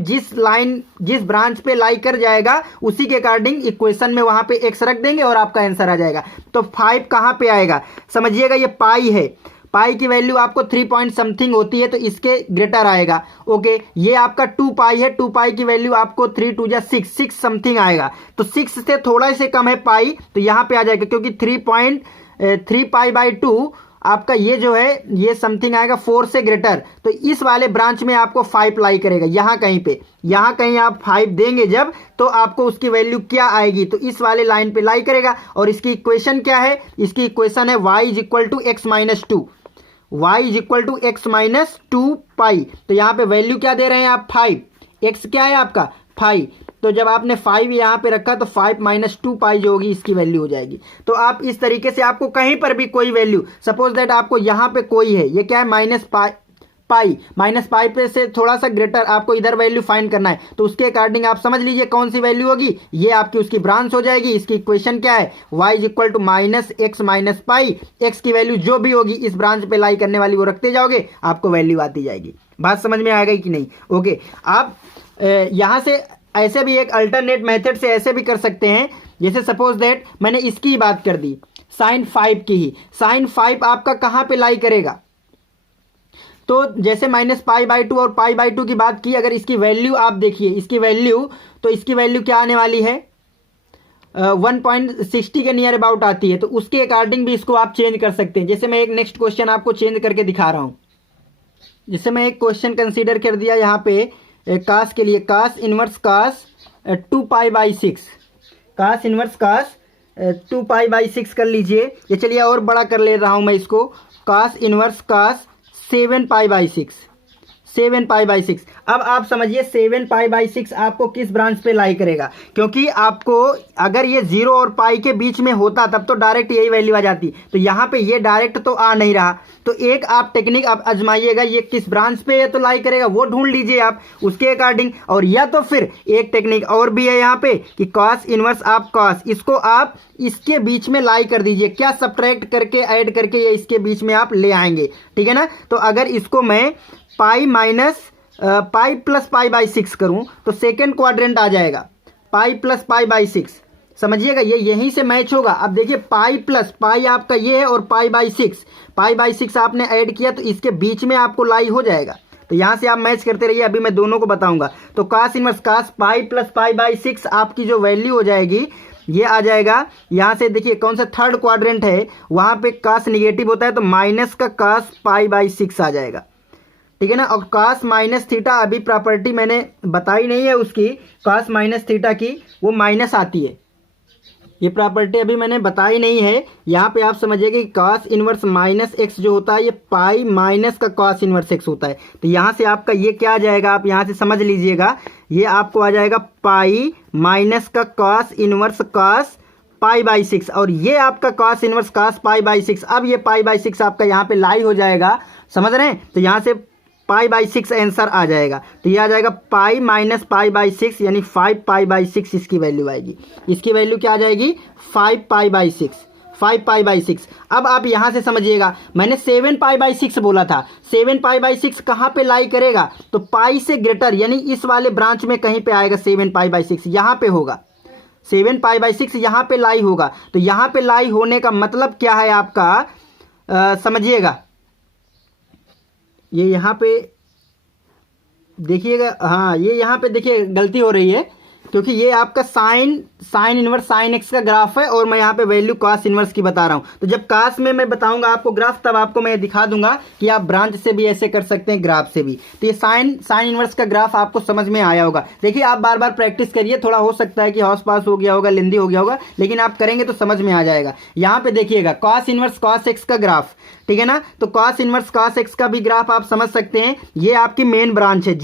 जिस ब्रांच पे लाई कर जाएगा उसी के अकॉर्डिंग इक्वेशन में वहां पे x रख देंगे और आपका आंसर आ जाएगा। तो 5 कहां पे आएगा, समझिएगा ये पाई है, पाई की वैल्यू आपको 3 पॉइंट समथिंग होती है तो इसके ग्रेटर आएगा। ओके, ये आपका 2π है, 2π की वैल्यू आपको 3 2 6 समथिंग आएगा। तो 6 से थोड़ा से कम है पाई, तो यहाँ पे आ जाएगा, क्योंकि 3.3π/2 आपका ये जो है ये समथिंग आएगा 4 से ग्रेटर। तो इस वाले ब्रांच में आपको 5 लाई करेगा, यहाँ कहीं पे, यहाँ कहीं आप 5 देंगे जब, तो आपको उसकी वैल्यू क्या आएगी, तो इस वाले लाइन पे लाई करेगा। और इसकी इक्वेशन क्या है, इसकी इक्वेशन है y is equal to x minus 2, y is equal to x minus 2π। तो यहाँ पे वैल्यू क्या दे रहे हैं आप 5, x क्या है आपका 5, तो जब आपने 5 यहाँ पे रखा तो 5 माइनस 2π जो होगी इसकी वैल्यू हो जाएगी। तो आप इस तरीके से आपको कहीं पर भी कोई वैल्यू, सपोज दैट आपको यहाँ पे कोई है, ये क्या है माइनस पाई पे से थोड़ा सा ग्रेटर आपको इधर वैल्यू फाइंड करना है, तो उसके अकॉर्डिंग आप समझ लीजिए कौन सी वैल्यू होगी, ये आपकी उसकी ब्रांच हो जाएगी। इसकी इक्वेशन क्या है, y is equal to -x minus pi, x की वैल्यू जो भी होगी इस ब्रांच पे लाई करने वाली वो रखते जाओगे, आपको वैल्यू आती जाएगी। बात समझ में आ गई कि नहीं। ओके, आप यहाँ से ऐसे भी एक अल्टरनेट मेथड से ऐसे भी कर सकते हैं। जैसे सपोज दैट मैंने इसकी बात कर दी, साइन 5 की ही, साइन 5 आपका कहाँ पे लाई करेगा, तो जैसे -π/2 और π/2 की बात की, अगर इसकी वैल्यू आप देखिए, इसकी वैल्यू, तो इसकी वैल्यू क्या आने वाली है 1.60 के नियर अबाउट आती है। तो उसके अकॉर्डिंग भी इसको आप चेंज कर सकते हैं। जैसे मैं एक नेक्स्ट क्वेश्चन आपको चेंज करके दिखा रहा हूँ। जैसे मैं एक क्वेश्चन कंसीडर कर दिया यहाँ पे कास के लिए, कास इनवर्स कास 2π/6, कास इनवर्स कास 2π/6 कर लीजिए। ये चलिए और बड़ा कर ले रहा हूँ मैं इसको, कास इनवर्स कास 7π/6, 7 पाई/6। अब आप समझिए 7 पाई/6 आपको किस ब्रांच पे लाई करेगा, क्योंकि आपको अगर ये 0 और पाई के बीच में होता तब तो डायरेक्ट यही वैल्यू आ जाती, तो यहाँ पे ये डायरेक्ट तो आ नहीं रहा। तो एक आप टेक्निक आप आजमाइएगा, ये किस ब्रांच पे है तो लाई करेगा वो ढूंढ लीजिए आप उसके अकॉर्डिंग। और या तो फिर एक टेक्निक और भी है यहाँ पे कि कॉस इनवर्स आप कॉस, इसको आप इसके बीच में लाई कर दीजिए, क्या सब्ट्रैक्ट करके ऐड करके ये इसके बीच में आप ले आएंगे, ठीक है ना। तो अगर इसको मैं पाई प्लस पाई/6 करूं तो सेकेंड क्वाड्रेंट आ जाएगा, पाई प्लस पाई/6। समझिएगा ये यहीं से मैच होगा। अब देखिए पाई प्लस पाई आपका ये है और पाई/6 आपने ऐड किया तो इसके बीच में आपको लाई हो जाएगा। तो यहाँ से आप मैच करते रहिए, अभी मैं दोनों को बताऊंगा। तो cos inverse cos pi plus पाई/6 आपकी जो वैल्यू हो जाएगी ये आ जाएगा। यहाँ से देखिए कौन सा थर्ड क्वाड्रेंट है, वहाँ पे cos निगेटिव होता है तो माइनस का cos पाई/6 आ जाएगा, ठीक है ना। और cos माइनस थीटा अभी प्रॉपर्टी मैंने बताई नहीं है उसकी, cos माइनस थीटा की वो माइनस आती है, ये प्रॉपर्टी अभी मैंने बताई नहीं है। यहाँ पे आप समझिएगा कि cos इनवर्स माइनस एक्स जो होता है ये पाई माइनस का cos इनवर्स एक्स होता है। तो यहाँ से आपका ये क्या आ जाएगा, आप यहाँ से समझ लीजिएगा, ये आपको आ जाएगा पाई माइनस का cos इनवर्स cos पाई/6 और ये आपका cos इनवर्स cos पाई/6। अब ये पाई/6 आपका यहाँ पे लाई हो जाएगा, समझ रहे हैं। तो यहाँ से पाई/6 आंसर आ जाएगा। तो ये आ जाएगा पाई माइनस पाई/6 यानी 5 पाई/6 इसकी वैल्यू आएगी। इसकी वैल्यू क्या आ जाएगी 5 पाई/6। अब आप यहाँ से समझिएगा, मैंने 7 पाई/6 बोला था, 7 पाई/6 कहाँ पे लाई करेगा तो पाई से ग्रेटर यानी इस वाले ब्रांच में कहीं पे आएगा। 7 पाई/6 यहाँ पे होगा, 7 पाई/6 यहाँ पे लाई होगा। तो यहाँ पे लाई होने का मतलब क्या है आपका, समझिएगा ये यहाँ पे देखिएगा, हाँ ये यहाँ पे देखिए गलती हो रही है, क्योंकि ये आपका साइन इनवर्स साइन एक्स का ग्राफ है और मैं यहाँ पे वैल्यू cos इनवर्स की बता रहा हूँ। तो जब cos में मैं बताऊंगा आपको ग्राफ, तब आपको मैं दिखा दूंगा कि आप ब्रांच से भी ऐसे कर सकते हैं, ग्राफ से भी। तो ये साइन इनवर्स का ग्राफ आपको समझ में आया होगा। देखिए आप बार बार प्रैक्टिस करिए, थोड़ा हो सकता है कि हौस पास हो गया होगा, लेंदी हो गया होगा, लेकिन आप करेंगे तो समझ में आ जाएगा। यहाँ पे देखिएगा cos इनवर्स cos एक्स का ग्राफ, ठीक है ना। तो cos इनवर्स cos एक्स का भी ग्राफ आप समझ सकते हैं। ये आपकी मेन ब्रांच है,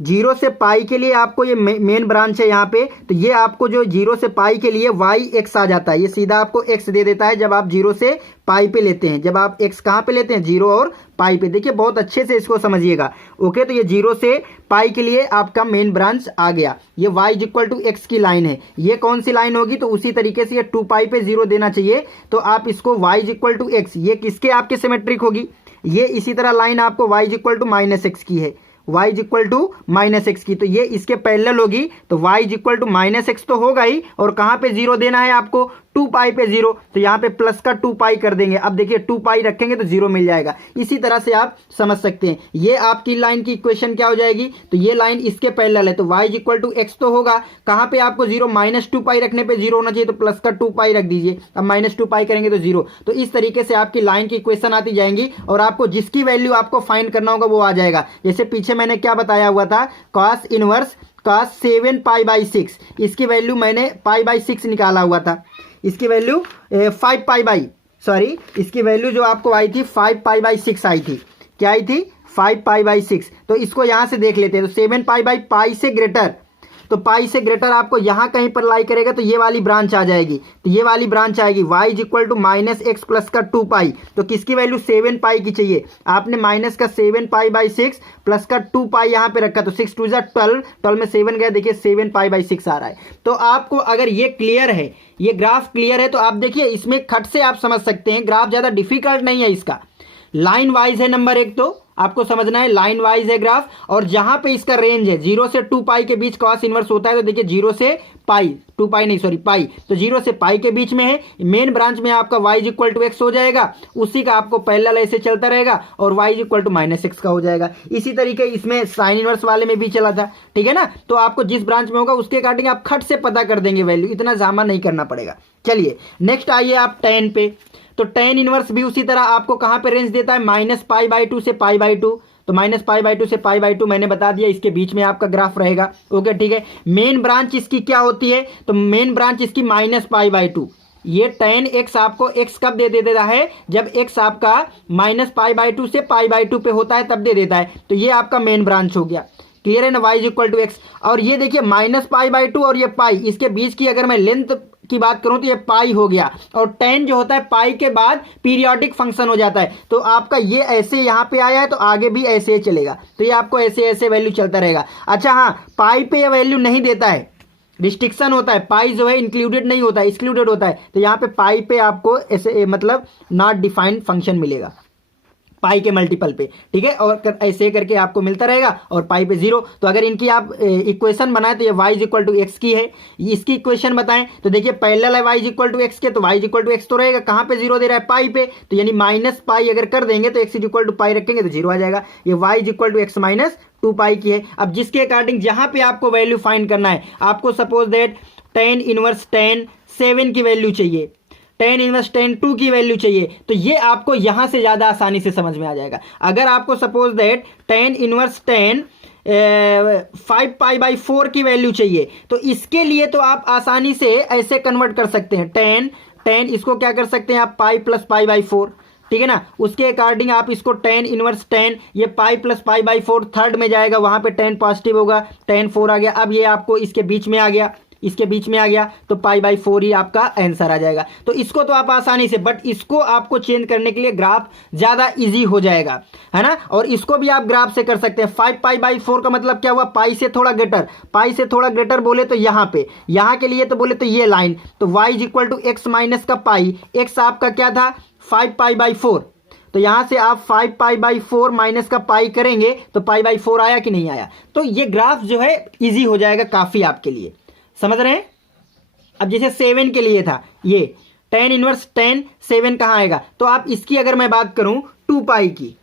0 से पाई के लिए आपको ये मेन ब्रांच है यहाँ पे। तो ये आपको जो 0 से पाई के लिए y(x) आ जाता है, ये सीधा आपको x दे देता है जब आप 0 से पाई पे लेते हैं। जब आप x कहाँ पे लेते हैं 0 और पाई पे, देखिए बहुत अच्छे से इसको समझिएगा। ओके, तो ये 0 से पाई के लिए आपका मेन ब्रांच आ गया। ये y=x की लाइन है, ये कौन सी लाइन होगी तो उसी तरीके से ये 2 पाई पे 0 देना चाहिए। तो आप इसको y=x, ये किसके आपके सिमेट्रिक होगी, ये इसी तरह लाइन आपको y=-x की है, y=-x की, तो ये इसके पैरेलल होगी। तो y=-x तो होगा ही, और कहाँ पे 0 देना है आपको 2 पाई पे 0, तो यहाँ पे प्लस का 2 पाई कर देंगे। अब देखिए 2 पाई रखेंगे तो 0 मिल जाएगा। इसी तरह से आप समझ सकते हैं। ये आपकी लाइन की इक्वेशन क्या हो जाएगी, तो ये लाइन इसके पैरेलल है, तो y=x तो होगा, कहाँ पे आपको 0, -2 पाई रखने पे 0 होना चाहिए, तो प्लस का 2 पाई रख दीजिए। अब -2 पाई करेंगे तो 0। तो इस तरीके से आपकी लाइन की इक्वेशन आती जाएंगी और आपको जिसकी वैल्यू आपको फाइंड करना होगा वो आ जाएगा। जैसे पीछे मैंने क्या बताया हुआ था, cos इनवर्स cos 7 पाई/6, इसकी वैल्यू मैंने पाई/6 निकाला हुआ था, इसकी वैल्यू 5 पाई, इसकी वैल्यू जो आपको आई थी 5 पाई/6 आई थी। क्या आई थी 5 पाई/6। तो इसको यहाँ से देख लेते हैं। तो 7 पाई से ग्रेटर, तो पाई से ग्रेटर आपको यहाँ कहीं पर लाई करेगा तो ये वाली ब्रांच आ जाएगी। तो ये वाली ब्रांच आएगी y=-x प्लस का 2 पाई। तो किसकी वैल्यू 7 पाई की चाहिए, आपने माइनस का 7 पाई/6 प्लस का 2 पाई यहाँ पे रखा, तो 6 2 12 में 7 गया, देखिए 7 पाई/6 आ रहा है। तो आपको अगर ये क्लियर है, ये ग्राफ क्लियर है, तो आप देखिए इसमें खट से आप समझ सकते हैं। ग्राफ ज़्यादा डिफिकल्ट नहीं है, इसका लाइन वाइज है। नंबर 1 तो आपको समझना है, लाइन वाइज है ग्राफ, और जहां पे इसका रेंज है 0 से 2 पाई के बीच cos इनवर्स होता है। तो देखिए 0 से पाई, 2 पाई नहीं सॉरी पाई, तो 0 से पाई के बीच में है। मेन ब्रांच में आपका y=x हो जाएगा, उसी का आपको पैरेलल ऐसे चलता रहेगा, और y=-x का हो जाएगा। इसी तरीके इसमें साइन इनवर्स वाले में भी चला था, ठीक है ना। तो आपको जिस ब्रांच में होगा उसके अकॉर्डिंग आप खट से पता कर देंगे वैल्यू, इतना जामा नहीं करना पड़ेगा। चलिए नेक्स्ट आइए आप tan पे। तो tan इनवर्स भी उसी तरह आपको कहाँ पे रेंज देता है, -π/2 से π/2। तो -π/2 से π/2 मैंने बता दिया, इसके बीच में आपका ग्राफ रहेगा। ओके ठीक है। मेन ब्रांच इसकी क्या होती है, तो मेन ब्रांच इसकी -π/2, ये tan x आपको x कब दे देता है, जब x आपका -π/2 से π/2 पे होता है तब दे देता है। तो ये आपका मेन ब्रांच हो गया। क्लियर है ना, y इक्वल टू एक्स। और ये देखिए -π/2 और ये पाई, इसके बीच की अगर मैं लेंथ की बात करूं तो ये पाई हो गया। और tan जो होता है पाई के बाद पीरियोडिक फंक्शन हो जाता है। तो आपका ये ऐसे यहां पे आया है तो आगे भी ऐसे ही चलेगा। तो ये आपको ऐसे ऐसे वैल्यू चलता रहेगा। अच्छा हाँ, पाई पे ये वैल्यू नहीं देता है, रिस्ट्रिक्शन होता है, पाई जो है इंक्लूडेड नहीं होता है, एक्सक्लूडेड होता है। तो यहाँ पे पाई पे आपको ऐसे मतलब नॉट डिफाइंड फंक्शन मिलेगा पाई के मल्टीपल पे, ठीक है। और ऐसे करके आपको मिलता रहेगा और पाई पे 0। तो अगर इनकी आप इक्वेशन बनाए तो ये y इक्वल टू एक्स की है। इसकी इक्वेशन बताएं तो देखिए पैरेलल है y इक्वल टू एक्स के, तो y इक्वल टू एक्स तो रहेगा, कहाँ पे 0 दे रहा है, पाई पे। तो यानी -π अगर कर देंगे तो x इक्वल टू पाई रखेंगे तो 0 आ जाएगा। ये y equal to x minus 2π की है। अब जिसके अकॉर्डिंग जहां पे आपको वैल्यू फाइंड करना है, आपको suppose that tan inverse tan 7 की वैल्यू चाहिए, tan इनवर्स tan 2 की वैल्यू चाहिए, तो ये आपको यहां से ज्यादा आसानी से समझ में आ जाएगा। अगर आपको suppose that tan inverse tan 5π/4 की वैल्यू चाहिए, तो इसके लिए तो आप आसानी से ऐसे कन्वर्ट कर सकते हैं। tan इसको क्या कर सकते हैं आप, पाई प्लस π/4, ठीक है ना। उसके अकॉर्डिंग आप इसको tan इनवर्स tan, ये पाई प्लस π/4 थर्ड में जाएगा, वहां पे tan पॉजिटिव होगा, tan 4 आ गया। अब ये आपको इसके बीच में आ गया, इसके बीच में आ गया, तो π/4 ही आपका आंसर आ जाएगा। तो इसको तो आप आसानी से, बट इसको आपको चेंज करने के लिए ग्राफ ज्यादा इजी हो जाएगा, है ना। और इसको भी आप ग्राफ से कर सकते हैं। 5π/4 का मतलब क्या हुआ, पाई से थोड़ा ग्रेटर, पाई से थोड़ा ग्रेटर बोले तो यहाँ पे, यहाँ के लिए तो बोले तो ये लाइन, तो y equal to x minus का पाई, x आपका क्या था 5π/4, तो यहां से आप 5π/4 माइनस का पाई करेंगे तो π/4 आया कि नहीं आया। तो ये ग्राफ जो है इजी हो जाएगा काफी आपके लिए, समझ रहे हैं। अब जैसे 7 के लिए था, ये tan इनवर्स tan 7 कहाँ आएगा, तो आप इसकी अगर मैं बात करूं 2π की,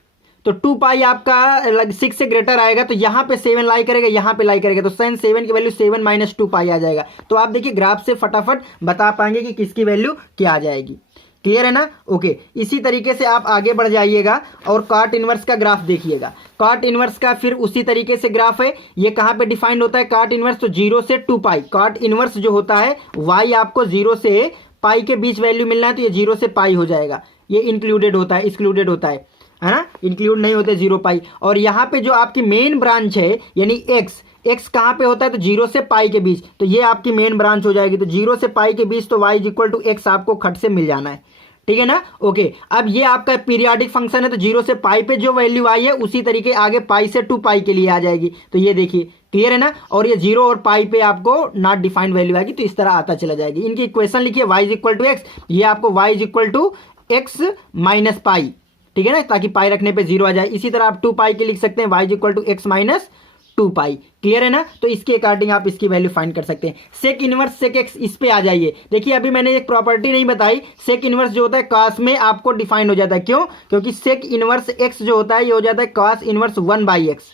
तो 2π आपका 6 से ग्रेटर आएगा, तो यहाँ पे 7 लाई करेगा, यहाँ पे लाई करेगा, तो sin 7 की वैल्यू 7 माइनस 2π आ जाएगा। तो आप देखिए ग्राफ से फटाफट बता पाएंगे कि किसकी वैल्यू क्या आ जाएगी। क्लियर है ना, ओके। इसी तरीके से आप आगे बढ़ जाइएगा और कॉट इनवर्स का ग्राफ देखिएगा। कॉट इनवर्स का फिर उसी तरीके से ग्राफ है। ये कहाँ पे डिफाइंड होता है कॉट इनवर्स, तो 0 से 2π। कॉट इनवर्स जो होता है y आपको 0 से पाई के बीच वैल्यू मिलना है, तो ये 0 से पाई हो जाएगा। ये इंक्लूडेड होता है, एक्सक्लूडेड होता है ना, इंक्लूड नहीं होते 0π। और यहाँ पे जो आपकी मेन ब्रांच है यानी x कहाँ पे होता है, तो 0 से पाई के बीच, तो ये आपकी मेन ब्रांच हो जाएगी। तो 0 से पाई के बीच तो y इक्वल टू एक्स आपको खट से मिल जाना है, ठीक है ना, ओके। अब ये आपका पीरियोडिक फंक्शन है, तो 0 से पाई पे जो वैल्यू आई है उसी तरीके आगे पाई से 2π के लिए आ जाएगी। तो ये देखिए क्लियर है ना। और ये 0 और पाई पे आपको नॉट डिफाइंड वैल्यू आएगी, तो इस तरह आता चला जाएगी। इनकी इक्वेशन लिखिए y इक्वल टू एक्स, ये आपको y equal to x minus pi, ठीक है ना, ताकि पाई रखने पे 0 आ जाए। इसी तरह आप 2π के लिख सकते हैं, y equal to x minus 2π। Clear है ना। तो इसके अकॉर्डिंग आप इसकी वैल्यू फाइंड कर सकते हैं। सेक इनवर्स सेक एक्स, इस पे आ जाइए। देखिए अभी मैंने एक प्रॉपर्टी नहीं बताई, सेक इनवर्स जो होता है कॉस में आपको डिफाइंड हो जाता है। क्यों, क्योंकि सेक इनवर्स एक्स जो होता है ये हो जाता है कॉस इनवर्स 1/x,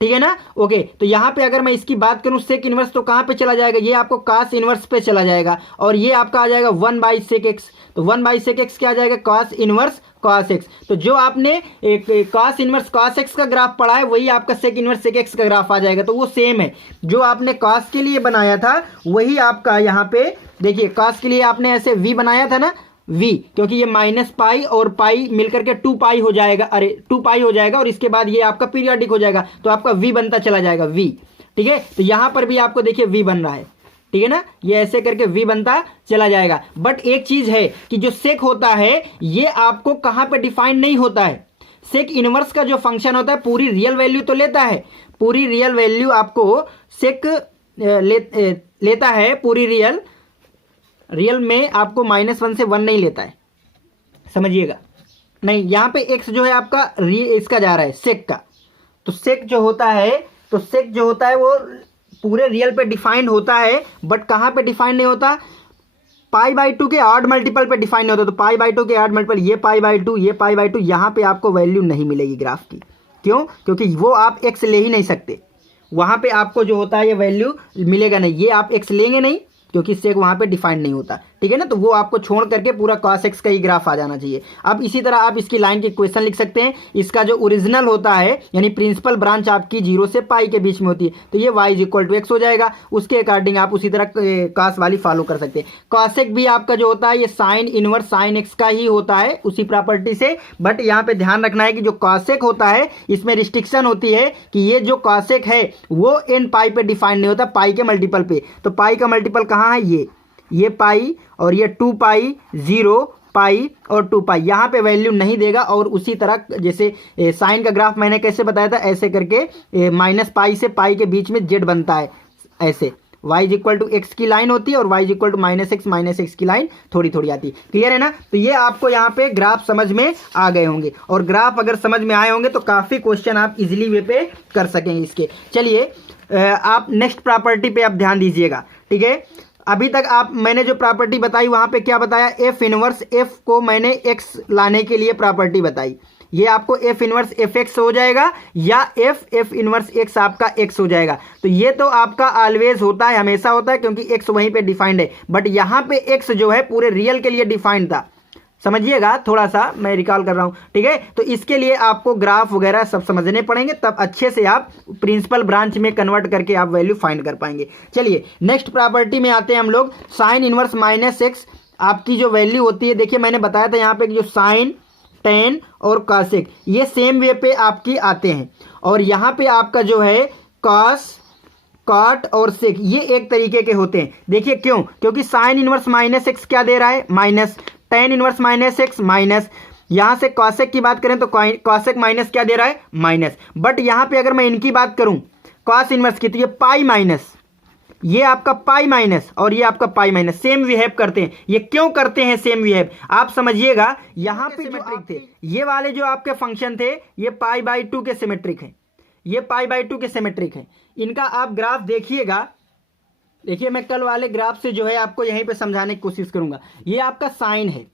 ठीक है ना, ओके। तो यहाँ पे अगर मैं इसकी बात करूं सेक इनवर्स, तो कहाँ पे चला जाएगा, ये आपको कॉस इनवर्स पे चला जाएगा, और ये आपका आ जाएगा 1/sec x। तो 1/sec x क्या आ जाएगा, कॉस इनवर्स cos x। तो जो आपने एक cos इनवर्स cos x का ग्राफ पढ़ा है वही आपका सेक इनवर्स सेक x का ग्राफ आ जाएगा। तो वो सेम है, जो आपने cos के लिए बनाया था वही आपका यहाँ पे देखिए, cos के लिए आपने ऐसे v बनाया था ना, v, क्योंकि ये -π और पाई मिलकर के 2π हो जाएगा, अरे 2π हो जाएगा, और इसके बाद ये आपका पीरियोडिक हो जाएगा, तो आपका v बनता चला जाएगा v, ठीक है। तो यहाँ पर भी आपको देखिए v बन रहा है, ठीक है ना, ये ऐसे करके v बनता चला जाएगा। बट एक चीज है कि जो सेक होता है ये आपको कहां पे डिफाइन नहीं होता है। सेक इनवर्स का जो फंक्शन होता है पूरी रियल वैल्यू तो लेता है, पूरी रियल वैल्यू आपको सेक लेता है, पूरी रियल में आपको -1 से 1 नहीं लेता है, समझिएगा। नहीं, यहाँ पे x जो है आपका इसका जा रहा है सेक का, तो सेक जो होता है वो पूरे रियल पे डिफाइंड होता है, बट कहाँ पे डिफाइंड नहीं होता, π/2 के ऑड मल्टीपल पे डिफाइंड होता है। तो π/2 के ऑड मल्टीपल, ये π/2 ये π/2, यहाँ पे आपको वैल्यू नहीं मिलेगी ग्राफ की। क्यों, क्योंकि वो आप x ले ही नहीं सकते, वहाँ पे आपको जो होता है ये वैल्यू मिलेगा नहीं, ये आप x लेंगे नहीं, क्योंकि सेक वहाँ पे डिफाइंड नहीं होता। ठीक है ना। तो वो आपको छोड़ करके पूरा cos x का ही ग्राफ आ जाना चाहिए। अब इसी तरह आप इसकी लाइन की इक्वेशन लिख सकते हैं। इसका जो ओरिजिनल होता है यानी प्रिंसिपल ब्रांच आपकी 0 से पाई के बीच में होती है, तो ये y = x हो जाएगा। उसके अकॉर्डिंग आप उसी तरह cos वाली फॉलो कर सकते हैं। cos x भी आपका जो होता है ये साइन इनवर्स साइन x का ही होता है उसी प्रॉपर्टी से। बट यहाँ पे ध्यान रखना है कि जो cos x होता है इसमें रिस्ट्रिक्शन होती है कि ये जो cos x है वो n पाई पे डिफाइंड नहीं होता, पाई के मल्टीपल पे। तो पाई का मल्टीपल कहाँ है, ये पाई और ये 2 पाई, 0 पाई और 2 पाई, यहाँ पे वैल्यू नहीं देगा। और उसी तरह जैसे साइन का ग्राफ मैंने कैसे बताया था, ऐसे करके माइनस पाई से पाई के बीच में जेड बनता है ऐसे। y = x की लाइन होती है और y = -x की लाइन थोड़ी थोड़ी आती है। क्लियर है ना। तो ये आपको यहाँ पे ग्राफ समझ में आ गए होंगे, और ग्राफ अगर समझ में आए होंगे तो काफ़ी क्वेश्चन आप इजीली वे पे कर सकेंगे इसके। चलिए आप नेक्स्ट प्रॉपर्टी पे आप ध्यान दीजिएगा। ठीक है, अभी तक आप मैंने जो प्रॉपर्टी बताई वहाँ पे क्या बताया, एफ इनवर्स एफ को मैंने एक्स लाने के लिए प्रॉपर्टी बताई। ये आपको एफ इनवर्स एफ एक्स हो जाएगा या एफ इनवर्स एक्स आपका एक्स हो जाएगा। तो ये तो आपका ऑलवेज होता है, हमेशा होता है, क्योंकि एक्स वहीं पे डिफाइंड है। बट यहाँ पे एक्स जो है पूरे रियल के लिए डिफाइंड था, समझिएगा, थोड़ा सा मैं रिकॉल कर रहा हूँ। ठीक है, तो इसके लिए आपको ग्राफ वगैरह सब समझने पड़ेंगे, तब अच्छे से आप प्रिंसिपल ब्रांच में कन्वर्ट करके आप वैल्यू फाइंड कर पाएंगे। चलिए नेक्स्ट प्रॉपर्टी में आते हैं हम लोग। साइन इनवर्स -x आपकी जो वैल्यू होती है, देखिए मैंने बताया था यहाँ पे जो साइन, टेन और कॉसेक ये सेम वे पे आपकी आते हैं, और यहाँ पे आपका जो है कॉस, कॉट और सेक ये एक तरीके के होते हैं। देखिए क्यों, क्योंकि साइन इनवर्स -x क्या दे रहा है, minus, tan inverse -x minus, यहाँ से कॉसेक की बात करें तो कॉसेक माइनस क्या दे रहा है, माइनस। बट यहाँ पे अगर मैं इनकी बात करूँ कॉस इनवर्स की, तो ये पाई माइनस, ये आपका पाई माइनस और ये आपका पाई माइनस सेम बिहेव करते हैं। ये क्यों करते हैं सेम बिहेव, आप समझिएगा। यहाँ पे सिमेट्रिक थे ये वाले जो आपके फंक्शन थे, ये π/2 के सिमेट्रिक हैं, ये π/2 के सिमेट्रिक हैं। इनका आप ग्राफ देखिएगा, देखिए मैं कल वाले ग्राफ से जो है आपको यहीं पे समझाने की कोशिश करूंगा। ये आपका साइन है,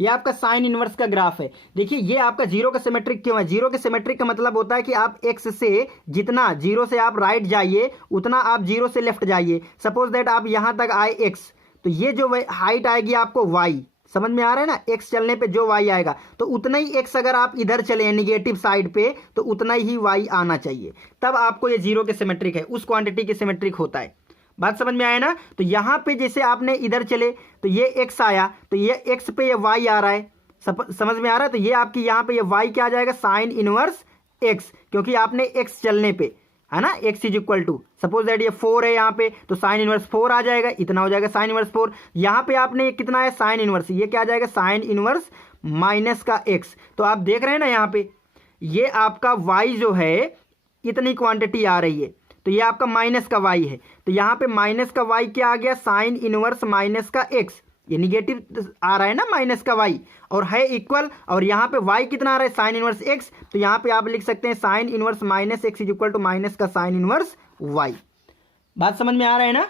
ये आपका साइन इनवर्स का ग्राफ है। देखिए ये आपका 0 का सिमेट्रिक क्यों है, 0 के सिमेट्रिक का मतलब होता है कि आप x से जितना 0 से आप राइट जाइए उतना आप 0 से लेफ्ट जाइए। सपोज दैट आप यहाँ तक आए x, तो ये जो हाइट आएगी आपको y, समझ में आ रहा है ना, x चलने पे जो y आएगा तो उतना ही x अगर आप इधर चले निगेटिव साइड पे तो उतना ही y आना चाहिए, तब आपको ये 0 के सिमेट्रिक है, उस क्वांटिटी के सिमेट्रिक होता है। बात समझ में आया ना। तो यहाँ पे जैसे आपने इधर चले तो ये x आया, तो ये x पे ये y आ रहा है, समझ में आ रहा है। तो ये आपकी यहाँ पे ये y क्या आ जाएगा, साइन इनवर्स x, क्योंकि आपने x चलने पे है ना, x = सपोज दैट ये 4 है यहाँ पे, तो साइन इनवर्स 4 आ जाएगा, इतना हो जाएगा साइन इनवर्स 4। यहाँ पे आपने कितना है साइन इनवर्स, ये क्या आ जाएगा साइन इनवर्स माइनस का x। तो आप देख रहे हैं ना यहाँ पे ये आपका y जो है इतनी क्वांटिटी आ रही है, तो ये आपका माइनस का y है। तो यहाँ पे माइनस का y क्या आ गया, साइन इनवर्स माइनस का x, ये निगेटिव आ रहा है ना माइनस का y, और है इक्वल, और यहाँ पे y कितना आ रहा है साइन इनवर्स x, तो यहाँ पे आप लिख सकते हैं साइन इनवर्स -x = माइनस का साइन इनवर्स y। बात समझ में आ रहा है ना,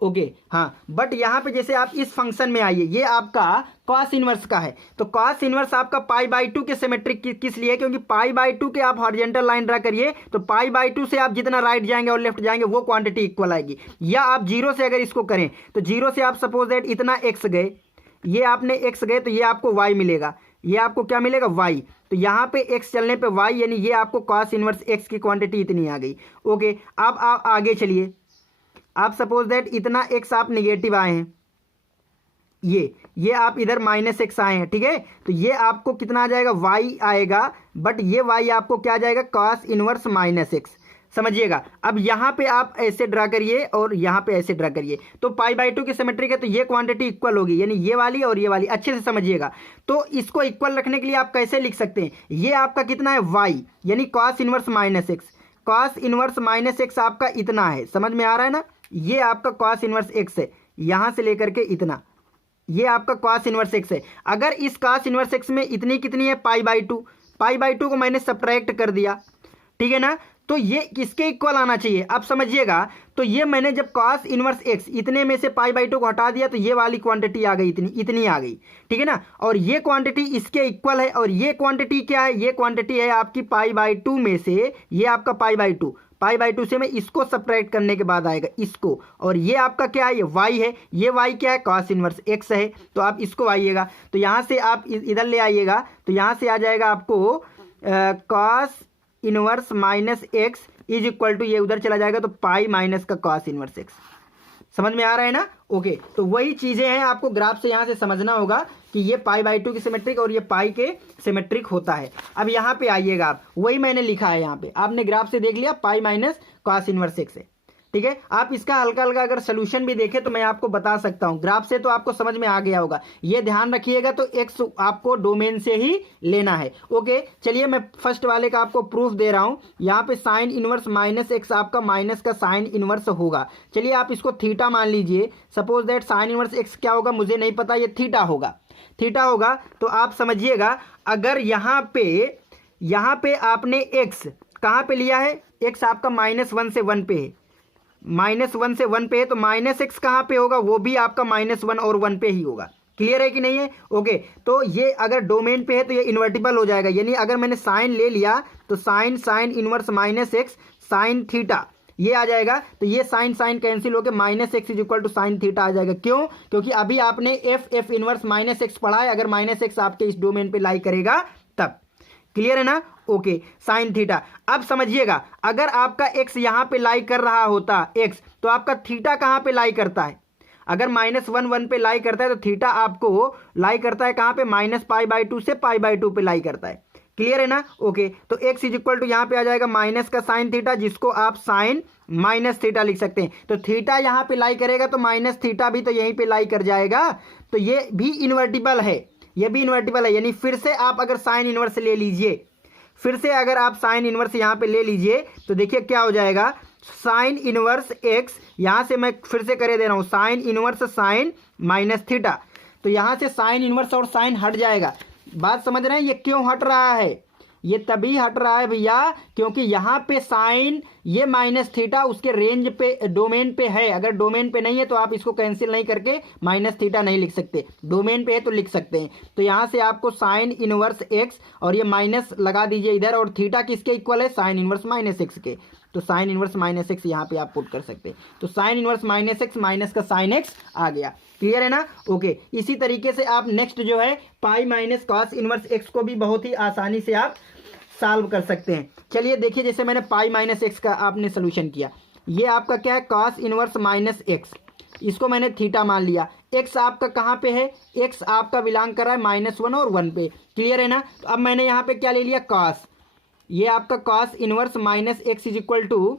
ओके हाँ। बट यहाँ पे जैसे आप इस फंक्शन में आइए, ये आपका कॉस इनवर्स का है, तो कॉस इनवर्स आपका π/2 के सिमेट्रिक किस लिए, क्योंकि π/2 के आप हॉरिजॉन्टल लाइन ड्रा करिए तो π/2 से आप जितना राइट जाएंगे और लेफ्ट जाएंगे वो क्वांटिटी इक्वल आएगी। या आप 0 से अगर इसको करें तो 0 से आप सपोज दैट इतना x गए, ये आपने x गए तो ये आपको y मिलेगा, ये आपको क्या मिलेगा y। तो यहाँ पे x चलने पे y, यानी ये आपको कॉस इनवर्स x की क्वांटिटी इतनी आ गई। ओके, अब आप आगे चलिए, आप सपोज दैट इतना x आप निगेटिव आए हैं, ये आप इधर -x आए हैं, ठीक है। तो ये आपको कितना आ जाएगा y आएगा, बट ये y आपको क्या आ जाएगा कॉस इनवर्स -x, समझिएगा। अब यहाँ पे आप ऐसे ड्रा करिए और यहाँ पे ऐसे ड्रा करिए, तो π/2 की सिमेट्रिक है तो ये क्वांटिटी इक्वल होगी, यानी ये वाली और ये वाली, अच्छे से समझिएगा। तो इसको इक्वल रखने के लिए आप कैसे लिख सकते हैं, ये आपका कितना है y, यानी cos inverse -x, cos inverse -x आपका इतना है, समझ में आ रहा है ना। ये आपका कॉस इनवर्स x है, यहाँ से लेकर के इतना, ये आपका कॉस इनवर्स x है। अगर इस कॉस इनवर्स x में इतनी कितनी है π/2 को मैंने सब्ट्रैक्ट कर दिया, ठीक है ना, तो ये किसके इक्वल आना चाहिए, अब समझिएगा। तो ये मैंने जब कॉस इनवर्स x इतने में से π/2 को हटा दिया तो ये वाली क्वांटिटी आ गई, इतनी आ गई, ठीक है ना। और ये क्वांटिटी इसके इक्वल है, और ये क्वांटिटी क्या है, ये क्वांटिटी है आपकी π/2 में से, ये आपका π/2, π/2 से मैं इसको सब्ट्रैक्ट करने के बाद आएगा इसको, और ये आपका क्या है, ये y है, ये y क्या है, cos इनवर्स x है, तो आप इसको आइएगा, तो यहाँ से आप इधर ले आइएगा, तो यहाँ से आ जाएगा आपको cos inverse minus x is equal to, ये उधर चला जाएगा तो पाई माइनस का cos इनवर्स x। समझ में आ रहा है ना? ओके, तो वही चीजें हैं, आपको ग्राफ से यहाँ से समझना होगा कि ये π/2 की सिमेट्रिक और ये पाई के सिमेट्रिक होता है। अब यहाँ पे आइएगा आप, वही मैंने लिखा है यहाँ पे, आपने ग्राफ से देख लिया pi minus cos inverse x है, ठीक है। आप इसका हल्का हल्का अगर सोल्यूशन भी देखें तो मैं आपको बता सकता हूं, ग्राफ से तो आपको समझ में आ गया होगा, ये ध्यान रखिएगा। तो x आपको डोमेन से ही लेना है। ओके, चलिए मैं फर्स्ट वाले का आपको प्रूफ दे रहा हूं। यहाँ पे साइन इनवर्स माइनस x आपका माइनस का साइन इनवर्स होगा। चलिए आप इसको थीटा मान लीजिए, suppose that sine inverse x क्या होगा मुझे नहीं पता, ये थीटा होगा, थीटा होगा। तो आप समझिएगा, अगर यहाँ पे आपने x कहाँ पे लिया है, x आपका -1 से 1 पे है, -1 से 1 पे है, तो माइनस एक्स कहाँ पे होगा, वो भी आपका -1 और 1 पे ही होगा। क्लियर है कि नहीं है? ओके, तो ये अगर डोमेन पे है तो ये इन्वर्टिबल हो जाएगा, यानी अगर मैंने साइन ले लिया तो sine inverse minus x sine theta ये आ जाएगा, तो ये साइन कैंसिल होकर minus x is equal to sine theta आ जाएगा। क्यों? क्योंकि अभी आपने एफ इनवर्स माइनस एक्स पढ़ा है, अगर माइनस एक्स आपके इस डोमेन पे लाई करेगा तब। क्लियर है ना? Okay, sine theta. अब समझिएगा, अगर आपका x यहां पे लाई कर रहा होता x, तो आपका थीटा कहां पे लाई करता है? अगर -1 पे लाई करता है तो थीटा आपको लाई करता है कहां पे, -π/2 से π/2 पे लाई करता है। क्लियर है ना? ओके, तो x इज इक्वल टू यहां पे आ जाएगा माइनस का साइन थीटा, जिसको आप साइन माइनस थीटा लिख सकते हैं। तो थीटा यहां पे लाई करेगा तो माइनस थीटा भी तो यहीं पे लाई कर जाएगा, तो ये भी इन्वर्टिबल है, ये भी इन्वर्टिबल है। यानी फिर से आप अगर साइन इनवर्स ले लीजिए, फिर से अगर आप साइन इनवर्स यहाँ पे ले लीजिए तो देखिए क्या हो जाएगा, साइन इनवर्स x, यहाँ से मैं फिर से करे दे रहा हूँ, sign inverse sign minus theta, तो यहाँ से साइन इनवर्स और साइन हट जाएगा। बात समझ रहे हैं ये क्यों हट रहा है? ये तभी हट रहा है भैया क्योंकि यहाँ पे साइन ये माइनस थीटा उसके रेंज पे डोमेन पे है, अगर डोमेन पे नहीं है तो आप इसको कैंसिल नहीं करके माइनस थीटा नहीं लिख सकते, डोमेन पे है तो लिख सकते हैं। तो यहाँ से आपको साइन इनवर्स एक्स और ये माइनस लगा दीजिए इधर, और थीटा किसके इक्वल है, साइन इनवर्स माइनस एक्स के, तो साइन इनवर्स माइनस एक्स यहाँ पे आप पुट कर सकते हैं। तो sine inverse minus x minus का साइन एक्स आ गया। क्लियर है ना? ओके, इसी तरीके से आप नेक्स्ट जो है pi minus cos inverse x को भी बहुत ही आसानी से आप सॉल्व कर सकते हैं। चलिए देखिए, जैसे मैंने पाई माइनस एक्स का आपने सोल्यूशन किया, ये आपका क्या है, कॉस इनवर्स माइनस एक्स, इसको मैंने थीटा मान लिया। एक्स आपका कहाँ पे है, एक्स आपका बिलोंग कर रहा है -1 और 1 पे। क्लियर है ना? तो अब मैंने यहाँ पे क्या ले लिया, कॉस, ये आपका cos inverse minus x is equal to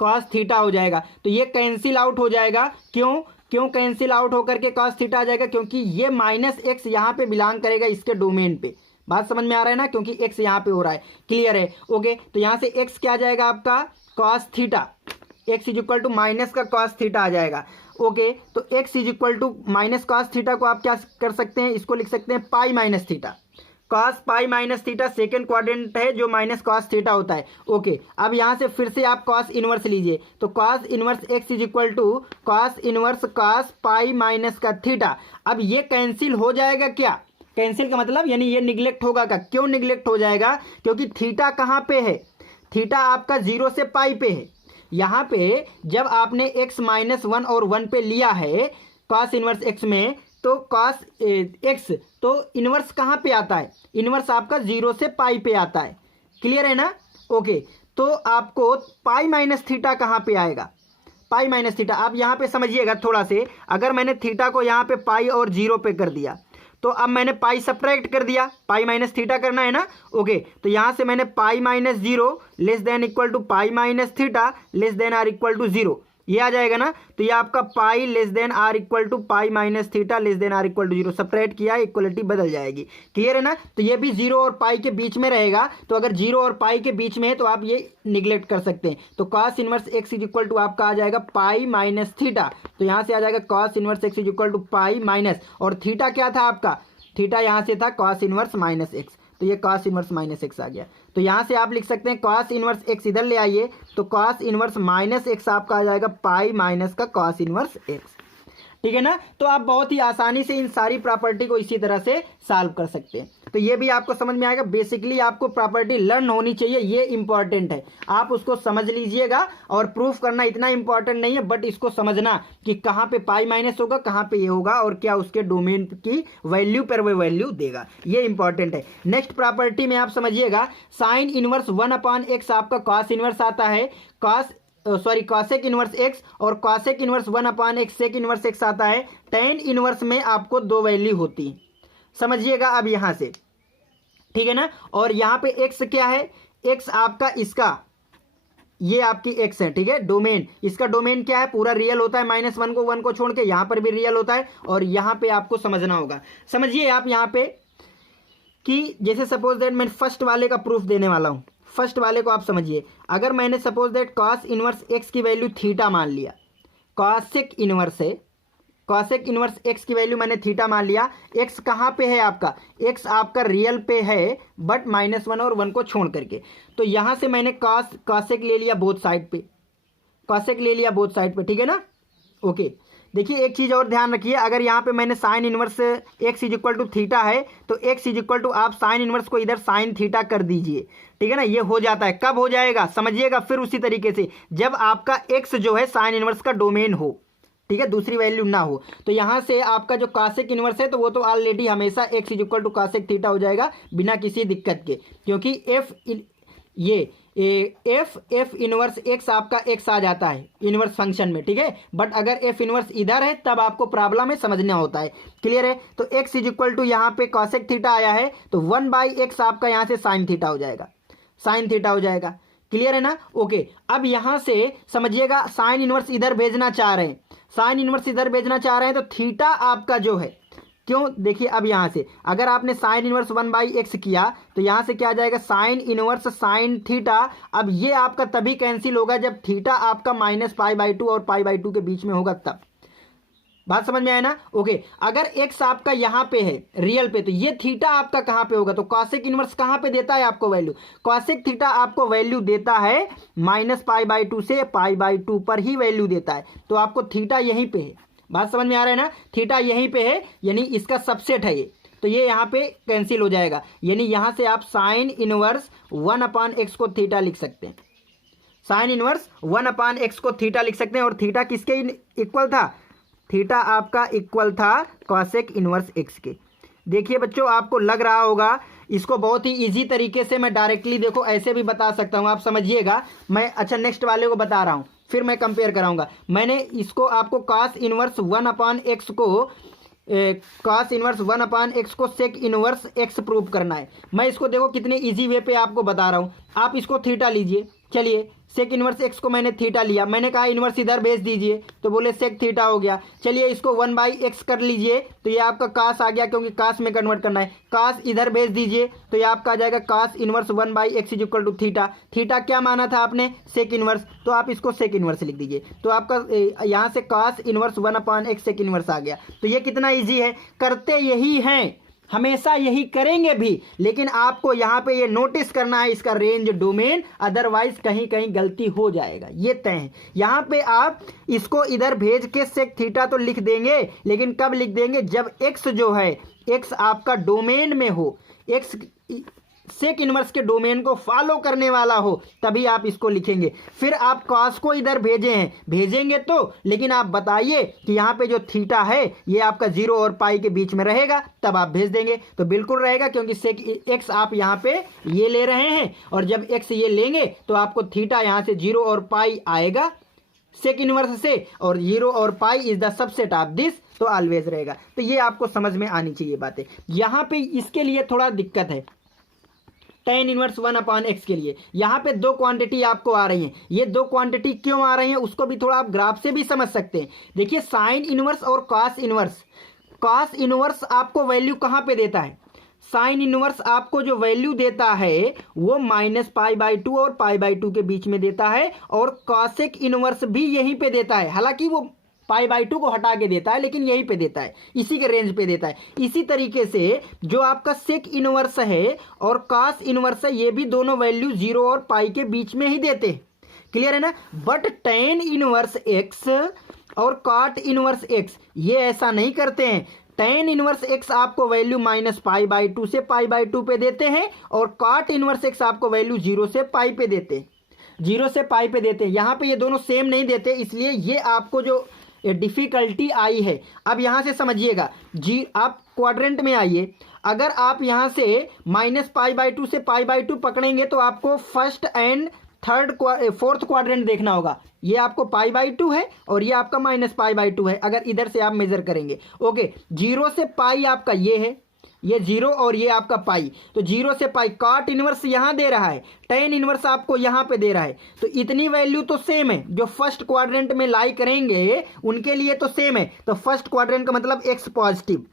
cos theta हो जाएगा। तो ये कैंसिल आउट हो जाएगा। क्यों कैंसिल आउट होकर के कॉस थीटा आ जाएगा, क्योंकि ये माइनस एक्स यहाँ पे बिलोंग करेगा इसके डोमेन पे। बात समझ में आ रहा है ना? क्योंकि x यहाँ पे हो रहा है। क्लियर है? ओके, तो यहाँ से x क्या आ जाएगा आपका, cos theta, x is equal to minus का cos थीटा आ जाएगा। ओके, तो x is equal to minus cos theta को आप क्या कर सकते हैं, इसको लिख सकते हैं पाई minus theta, cos pi minus theta second quadrant है जो माइनस cos थीटा होता है। ओके, अब यहाँ से फिर से आप cos इनवर्स लीजिए, तो cos inverse x is equal to cos inverse cos pi minus का थीटा। अब ये कैंसिल हो जाएगा, क्या कैंसिल का मतलब यानी ये निगलेक्ट होगा का। क्यों निगलेक्ट हो जाएगा, क्योंकि थीटा कहाँ पे है, थीटा आपका 0 से पाई पे है। यहाँ पे जब आपने x -1 और 1 पे लिया है cos इनवर्स x में, तो cos x तो इनवर्स कहाँ पे आता है, इनवर्स आपका 0 से पाई पे आता है। क्लियर है ना? ओके, तो आपको पाई माइनस थीटा कहाँ पे आएगा, पाई माइनस थीटा। आप यहाँ पे समझिएगा थोड़ा से, अगर मैंने थीटा को यहाँ पे पाई और 0 पे कर दिया, तो अब मैंने पाई सब्ट्रैक्ट कर दिया, पाई माइनस थीटा करना है ना। ओके, तो यहाँ से मैंने pi minus 0 less than equal to pi minus theta less than or equal to 0, ये आ जाएगा ना। तो ये आपका pi less than or equal to pi minus theta less than or equal to 0 subtract किया, इक्वलिटी बदल जाएगी। क्लियर है ना? तो ये भी 0 और पाई के बीच में रहेगा, तो अगर 0 और पाई के बीच में है तो आप ये निगलेक्ट कर सकते हैं। तो cos inverse x is equal to आपका आ जाएगा पाई माइनस थीटा, तो यहाँ से आ जाएगा cos inverse x is equal to pi minus, और थीटा क्या था आपका, थीटा यहाँ से था cos इनवर्स माइनस एक्स, तो ये cos इनवर्स माइनस एक्स आ गया। तो यहाँ से आप लिख सकते हैं cos इनवर्स एक्स इधर ले आइए, तो cos इनवर्स माइनस एक्स आपका आ जाएगा पाई माइनस का cos इनवर्स एक्स। ठीक है ना। तो आप बहुत ही आसानी से इन सारी प्रॉपर्टी को इसी तरह से सॉल्व कर सकते हैं। तो ये भी आपको समझ में आएगा। बेसिकली आपको प्रॉपर्टी लर्न होनी चाहिए, ये इंपॉर्टेंट है, आप उसको समझ लीजिएगा। और प्रूफ करना इतना इंपॉर्टेंट नहीं है, बट इसको समझना कि कहाँ पे पाई माइनस होगा, कहाँ पे ये होगा, और क्या उसके डोमेन की वैल्यू पर वो वैल्यू देगा, ये इंपॉर्टेंट है। नेक्स्ट प्रॉपर्टी में आप समझिएगा, साइन इनवर्स 1/x आपका कॉस इनवर्स आता है, कॉसेक इनवर्स x, और cosec inverse 1/x sec inverse x आता है। टेन इनवर्स में आपको दो वैल्यू होती है, समझिएगा अब यहां से, ठीक है ना। और यहां पे x क्या है, x आपका इसका, ये आपकी x है, ठीक है। डोमेन, इसका डोमेन क्या है, पूरा रियल होता है, -1 को छोड़ के, यहां पर भी रियल होता है। और यहां पे आपको समझना होगा, समझिए आप यहां पे कि जैसे सपोज दैट मैं फर्स्ट वाले का प्रूफ देने वाला हूं। फर्स्ट वाले को आप समझिए, अगर मैंने suppose that cos inverse x की वैल्यू थीटा मान लिया, कॉसेक इनवर्स है, कॉसेक इनवर्स x की वैल्यू मैंने थीटा मान लिया। x कहाँ पे है आपका, x आपका रियल पे है, बट -1 और 1 को छोड़ करके। तो यहां से मैंने कॉसेक ले लिया बोथ साइड पे, कॉसेक ले लिया बोथ साइड पे, ठीक है ना। ओके, देखिए एक चीज और ध्यान रखिए, अगर यहाँ पे मैंने sine inverse x is equal to theta है, तो x इज इक्वल टू आप साइन इनवर्स को इधर साइन थीटा कर दीजिए, ठीक है ना। ये हो जाता है, कब हो जाएगा समझिएगा, फिर उसी तरीके से जब आपका x जो है साइन इनवर्स का डोमेन हो, ठीक है, दूसरी वैल्यू ना हो। तो यहां से आपका जो कॉसेक इनवर्स है, तो वो तो ऑलरेडी हमेशा x is equal to cosec theta हो जाएगा बिना किसी दिक्कत के, क्योंकि एफ इनवर्स एक्स आपका एक्स आ जाता है इनवर्स फंक्शन में, ठीक है। बट अगर एफ इनवर्स इधर है तब आपको प्रॉब्लम है, समझना होता है, क्लियर है। तो एक्स इज इक्वल टू यहाँ पे कॉसेक थीटा आया है, तो 1/x आपका यहाँ से साइन थीटा हो जाएगा, साइन थीटा हो जाएगा, क्लियर है ना। ओके, अब यहां से समझिएगा, साइन इनवर्स इधर भेजना चाह रहे हैं, साइन इनवर्स इधर भेजना चाह रहे हैं, तो थीटा आपका जो है, क्यों, देखिए अब यहां से अगर आपने साइन इनवर्स 1/x किया, तो यहां से क्या आ जाएगा, साइन इनवर्स साइन थीटा। अब ये आपका तभी कैंसिल होगा जब थीटा आपका -π/2 और π/2 के बीच में होगा, तब। बात समझ में आया ना। ओके, अगर x आपका यहां पे है रियल पे, तो ये थीटा आपका कहां पे होगा, तो कॉसेक इनवर्स कहां पे देता है आपको वैल्यू, कॉसेक थीटा आपको वैल्यू देता है -π/2 से π/2 पर ही वैल्यू देता है, तो आपको थीटा यहीं पे है। बात समझ में आ रहा है ना, थीटा यहीं पे है, यानी इसका सबसेट है ये, तो ये यहाँ पे कैंसिल हो जाएगा, यानी यहां से आप साइन इनवर्स 1/x को थीटा लिख सकते हैं, साइन इनवर्स 1/x को थीटा लिख सकते हैं। और थीटा किसके इक्वल था, थीटा आपका इक्वल था कॉसेक इनवर्स x के। देखिए बच्चों, आपको लग रहा होगा इसको बहुत ही इजी तरीके से मैं डायरेक्टली देखो ऐसे भी बता सकता हूं, आप समझिएगा। मैं अच्छा नेक्स्ट वाले को बता रहा हूं, फिर मैं कंपेयर कराऊंगा। मैंने इसको आपको cos इनवर्स 1/x को cos इनवर्स 1/x को सेक इनवर्स x प्रूव करना है। मैं इसको देखो कितने इजी वे पे आपको बता रहा हूं। आप इसको थीटा लीजिए, चलिए सेक इनवर्स x को मैंने थीटा लिया, मैंने कहा इनवर्स इधर भेज दीजिए, तो बोले सेक थीटा हो गया। चलिए इसको 1/x कर लीजिए, तो ये आपका cos आ गया, क्योंकि cos में कन्वर्ट करना है। cos इधर भेज दीजिए, तो ये आपका आ जाएगा cos inverse 1/x is equal to theta. Theta क्या माना था आपने, सेक इनवर्स, तो आप इसको सेक इनवर्स लिख दीजिए, तो आपका यहाँ से cos inverse 1/x sec inverse आ गया। तो ये कितना ईजी है, करते यही हैं, हमेशा यही करेंगे भी, लेकिन आपको यहां पे ये नोटिस करना है इसका रेंज डोमेन, अदरवाइज कहीं कहीं गलती हो जाएगा, ये तय है। यहां पे आप इसको इधर भेज के सेक थीटा तो लिख देंगे, लेकिन कब लिख देंगे, जब x जो है, x आपका डोमेन में हो, x सेक इनवर्स के डोमेन को फॉलो करने वाला हो, तभी आप इसको लिखेंगे। फिर आप कॉस को इधर भेजेंगे तो, लेकिन आप बताइए कि यहाँ पे जो थीटा है ये आपका 0 और पाई के बीच में रहेगा, तब आप भेज देंगे, तो बिल्कुल रहेगा, क्योंकि सेक एक्स आप यहाँ पे ये ले रहे हैं, और जब एक्स ये लेंगे तो आपको थीटा यहाँ से 0 और पाई आएगा सेक इनवर्स से, और 0 और pi is the subset of this, तो ऑलवेज रहेगा। तो ये आपको समझ में आनी चाहिए बातें। यहाँ पे इसके लिए थोड़ा दिक्कत है, tan इनवर्स 1/x के लिए यहाँ पे दो क्वांटिटी आपको आ रही हैं। ये दो क्वांटिटी क्यों आ रही हैं उसको भी थोड़ा आप ग्राफ से भी समझ सकते हैं। देखिए साइन इनवर्स और cos इनवर्स आपको वैल्यू कहाँ पे देता है, साइन इनवर्स आपको जो वैल्यू देता है वो -π/2 और π/2 के बीच में देता है, और कॉसेक इनवर्स भी यहीं पे देता है, हालांकि वो π/2 को हटा के देता है, लेकिन यहीं पे देता है, इसी के रेंज पे देता है। इसी तरीके से जो आपका सेक इनवर्स है और cos इनवर्स है, ये भी दोनों वैल्यू 0 और पाई के बीच में ही देते हैं, क्लियर है ना। बट tan इनवर्स x और कॉट इनवर्स एक्स ये ऐसा नहीं करते हैं। टेन इनवर्स एक्स आपको वैल्यू -π/2 से π/2 पे देते हैं और कॉट इनवर्स एक्स आपको वैल्यू 0 से पाई पे देते हैं, 0 से पाई पे देते हैं। यहाँ पे ये दोनों सेम नहीं देते, इसलिए ये आपको जो डिफिकल्टी आई है। अब यहाँ से समझिएगा जी, आप क्वाड्रेंट में आइए। अगर आप यहाँ से -π/2 से π/2 पकड़ेंगे तो आपको फर्स्ट एंड फोर्थ क्वाड्रेंट देखना होगा। ये आपको π/2 है और ये आपका -π/2 है, अगर इधर से आप मेजर करेंगे। ओके, 0 से पाई आपका ये है, ये 0 और ये आपका पाई, तो 0 से पाई कॉट इनवर्स यहां दे रहा है, टेन इनवर्स आपको यहां पे दे रहा है, तो इतनी वैल्यू तो सेम है। जो फर्स्ट क्वाड्रेंट में लाई करेंगे उनके लिए तो सेम है। तो फर्स्ट क्वाड्रेंट का मतलब एक्स पॉजिटिव,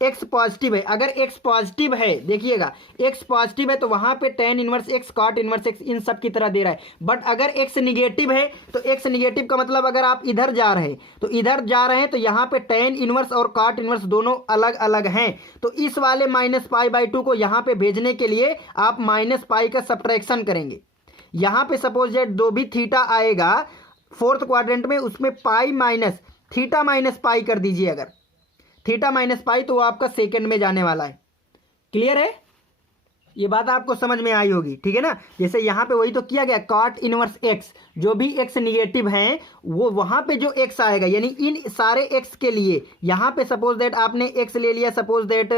एक्स पॉजिटिव है। अगर एक्स पॉजिटिव है, देखिएगा एक्स पॉजिटिव है तो वहां पे tan inverse x cot inverse x इन सब की तरह दे रहा है। बट अगर एक्स निगेटिव है तो एक्स निगेटिव का मतलब अगर आप इधर जा रहे हैं तो इधर जा रहे हैं तो यहाँ पे टेन इनवर्स और कॉट इनवर्स दोनों अलग अलग हैं। तो इस वाले -π/2 को यहाँ पे भेजने के लिए आप -π का सब्ट्रैक्शन करेंगे। यहाँ पे सपोज दैट दो भी थीटा आएगा फोर्थ क्वाड्रेंट में, उसमें पाई माइनस थीटा माइनस पाई कर दीजिए। अगर थीटा माइनस पाई तो वो आपका सेकंड में जाने वाला है। क्लियर है? ये बात आपको समझ में आई होगी, ठीक है ना। जैसे यहाँ पे वही तो किया गया, कॉट इनवर्स एक्स, जो भी एक्स निगेटिव हैं वो वहां पे जो एक्स आएगा, यानी इन सारे एक्स के लिए यहाँ पे सपोज दैट आपने एक्स ले लिया, सपोज दैट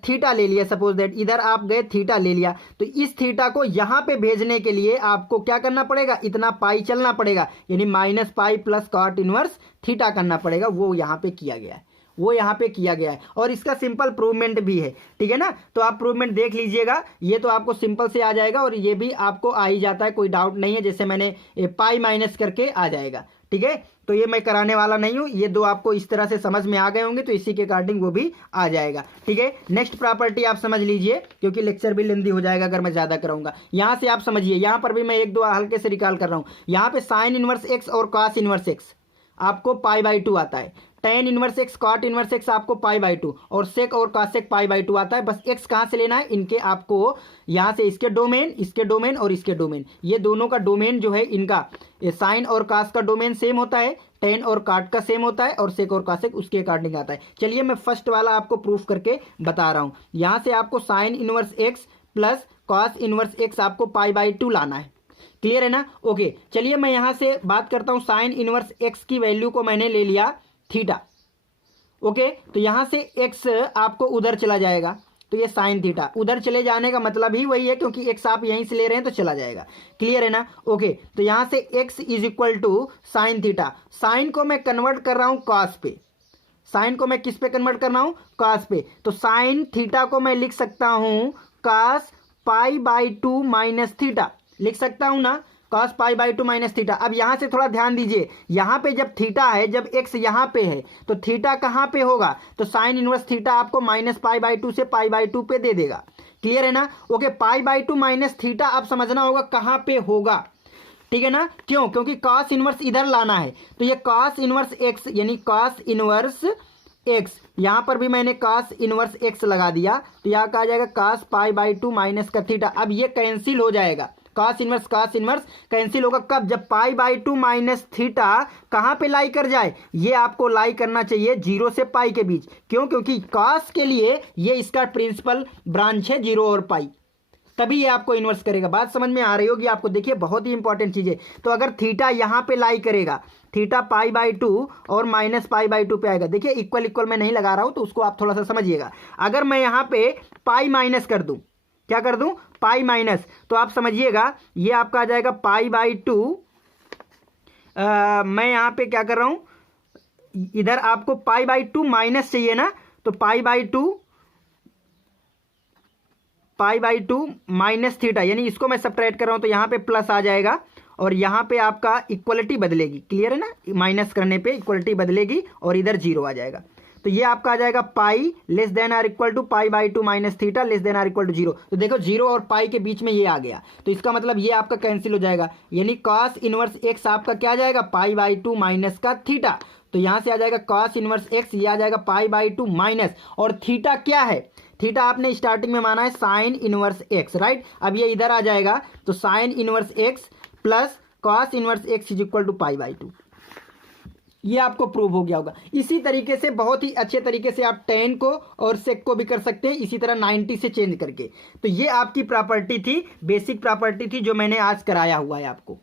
थीटा ले लिया, सपोज दैट इधर आप गए थीटा ले लिया, तो इस थीटा को यहाँ पे भेजने के लिए आपको क्या करना पड़ेगा, इतना पाई चलना पड़ेगा, यानी -π प्लस कॉट इनवर्स थीटा करना पड़ेगा। वो यहाँ पे किया गया है, वो यहाँ पे किया गया है और इसका सिंपल प्रूवमेंट भी है, ठीक है ना। तो आप प्रूवमेंट देख लीजिएगा, ये तो आपको सिंपल से आ जाएगा और ये भी आपको आ ही जाता है, कोई डाउट नहीं है। जैसे मैंने पाई माइनस करके आ जाएगा, ठीक है। तो ये मैं कराने वाला नहीं हूँ, ये दो आपको इस तरह से समझ में आ गए होंगे तो इसी के अकॉर्डिंग वो भी आ जाएगा, ठीक है। नेक्स्ट प्रॉपर्टी आप समझ लीजिए, क्योंकि लेक्चर भी लेंदी हो जाएगा अगर मैं ज़्यादा कराऊंगा। यहाँ से आप समझिए, यहाँ पर भी मैं एक दो हल्के से रिकॉल कर रहा हूँ। यहाँ पे साइन इनवर्स एक्स और कॉस इनवर्स एक्स आपको π/2 आता है, tan inverse x cot inverse x आपको π/2 और सेक और कॉसेक π/2 आता है। बस एक्स कहाँ से लेना है, इनके आपको यहाँ से इसके डोमेन और इसके डोमेन, ये दोनों का डोमेन जो है इनका, साइन और कास का डोमेन सेम होता है, टेन और काट का सेम होता है और सेक और कॉसेक उसके अकॉर्डिंग आता है। चलिए मैं फर्स्ट वाला आपको प्रूफ करके बता रहा हूँ। यहाँ से आपको sign inverse x plus cos inverse x आपको π/2 लाना है। क्लियर है ना? ओके, चलिए मैं यहां से बात करता हूं। साइन इनवर्स एक्स की वैल्यू को मैंने ले लिया थीटा। ओके, तो यहां से एक्स आपको उधर चला जाएगा, तो ये साइन थीटा उधर चले जाने का मतलब ही वही है, क्योंकि एक्स आप यहीं से ले रहे हैं तो चला जाएगा। क्लियर है ना? ओके, तो यहां से x is equal to sine theta. Sine को मैं कन्वर्ट कर रहा हूं कॉस पे, साइन को मैं किस पे कन्वर्ट कर रहा हूं, कॉस पे। तो साइन थीटा को मैं लिख सकता हूं कॉस π/2 माइनस थीटा, लिख सकता हूं ना, cos π/2 माइनस थीटा। अब यहां से थोड़ा ध्यान दीजिए, यहां पे जब थीटा है, जब x यहां पे है तो थीटा कहां पे होगा, तो साइन इनवर्स थीटा आपको -π/2 से π/2 पे दे देगा। क्लियर है ना? ओके, π/2 माइनस थीटा आप समझना होगा कहां पे होगा, ठीक है ना। क्यों? क्योंकि cos इनवर्स इधर लाना है, तो ये cos इनवर्स x यानी cos इनवर्स x, यहां पर भी मैंने cos इनवर्स x लगा दिया, तो यहां कहा जाएगा cos π/2 माइनस का थीटा। अब ये कैंसिल हो जाएगा, cos इनवर्स कैंसिल होगा कब, जब π/2 माइनस थीटा कहां पे लाई कर जाए, ये आपको लाई करना चाहिए 0 से पाई के बीच। क्यों? क्योंकि cos के लिए ये इसका प्रिंसिपल ब्रांच है 0 और पाई, तभी ये आपको इन्वर्स करेगा। बात समझ में आ रही होगी आपको। देखिए बहुत ही इंपॉर्टेंट चीज है। तो अगर थीटा यहां पे लाई करेगा, थीटा π/2 और -π/2 पे आएगा। देखिए इक्वल इक्वल मैं नहीं लगा रहा हूं, तो उसको आप थोड़ा सा समझिएगा। अगर मैं यहां पे पाई माइनस कर दूं, क्या कर दूं, पाई माइनस, तो आप समझिएगा ये आपका आ जाएगा π/2। मैं यहां पे क्या कर रहा हूं, इधर आपको π/2 माइनस चाहिए ना, तो π/2 माइनस थीटा, यानी इसको मैं सब्ट्रैक्ट कर रहा हूं तो यहां पे प्लस आ जाएगा और यहां पे आपका इक्वलिटी बदलेगी। क्लियर है ना? माइनस करने पे इक्वलिटी बदलेगी और इधर 0 आ जाएगा। तो ये आपका आ जाएगा pi less than or equal to π/2 minus theta less than or equal to 0। तो देखो 0 और पाई के बीच में ये आ गया, तो इसका मतलब ये आपका कैंसिल हो जाएगा, यानी cos इनवर्स x आपका क्या आ जाएगा, π/2 माइनस का थीटा। तो यहां से आ जाएगा cos इनवर्स x, ये आ जाएगा π/2 माइनस, और थीटा क्या है, थीटा आपने स्टार्टिंग में माना है साइन इनवर्स x, राइट। अब ये इधर आ जाएगा, तो sine inverse x plus cos inverse x is equal to π/2। ये आपको प्रूव हो गया होगा। इसी तरीके से बहुत ही अच्छे तरीके से आप tan को और sec को भी कर सकते हैं, इसी तरह 90 से चेंज करके। तो ये आपकी प्रॉपर्टी थी, बेसिक प्रॉपर्टी थी जो मैंने आज कराया हुआ है आपको।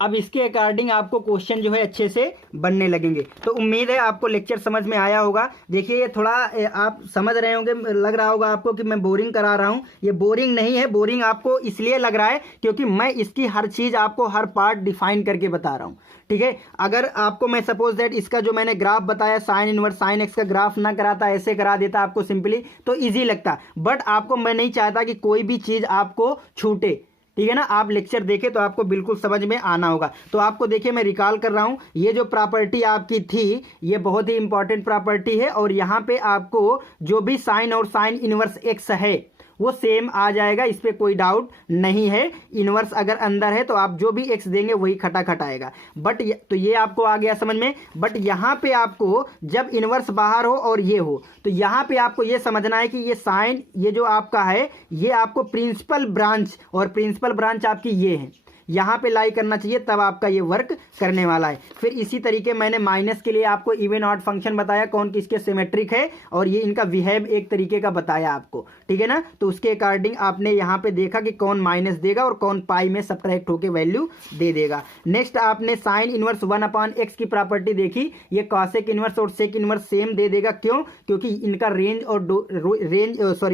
अब इसके अकॉर्डिंग आपको क्वेश्चन जो है अच्छे से बनने लगेंगे। तो उम्मीद है आपको लेक्चर समझ में आया होगा। देखिए ये थोड़ा आप समझ रहे होंगे, लग रहा होगा आपको कि मैं बोरिंग करा रहा हूँ। ये बोरिंग नहीं है, बोरिंग आपको इसलिए लग रहा है क्योंकि मैं इसकी हर चीज़ आपको हर पार्ट डिफाइन करके बता रहा हूँ, ठीक है। अगर आपको मैं सपोज दैट इसका जो मैंने ग्राफ बताया साइन इनवर्स साइन एक्स का ग्राफ ना कराता, ऐसे करा देता आपको सिंपली, तो ईजी लगता। बट आपको मैं नहीं चाहता कि कोई भी चीज़ आपको छूटे, ठीक है ना। आप लेक्चर देखें तो आपको बिल्कुल समझ में आना होगा। तो आपको देखिए मैं रिकॉल कर रहा हूं, ये जो प्रॉपर्टी आपकी थी ये बहुत ही इंपॉर्टेंट प्रॉपर्टी है, और यहां पे आपको जो भी साइन और साइन इनवर्स एक्स है वो सेम आ जाएगा, इस पे कोई डाउट नहीं है। इनवर्स अगर अंदर है तो आप जो भी एक्स देंगे वही खटाखट आएगा। बट तो ये आपको आ गया समझ में। बट यहां पे आपको जब इनवर्स बाहर हो और ये हो, तो यहां पे आपको ये समझना है कि ये साइन, ये जो आपका है ये आपको प्रिंसिपल ब्रांच, और प्रिंसिपल ब्रांच आपकी ये है, यहाँ पे लाई करना चाहिए, तब आपका ये वर्क करने वाला है। फिर इसी तरीके मैंने माइनस के लिए आपको इवन ऑड फंक्शन बताया, कौन किसके सिमेट्रिक है, और ये इनका बिहेव एक तरीके का बताया आपको, ठीक है ना। तो उसके अकॉर्डिंग आपने यहाँ पे देखा कि कौन माइनस देगा और कौन पाई में सब्ट्रैक्ट होकर वैल्यू दे देगा। नेक्स्ट आपने साइन इनवर्स 1/x की प्रॉपर्टी देखी, ये कॉसेक इनवर्स और सेक इनवर्स सेम दे देगा। क्यों? क्योंकि इनका रेंज और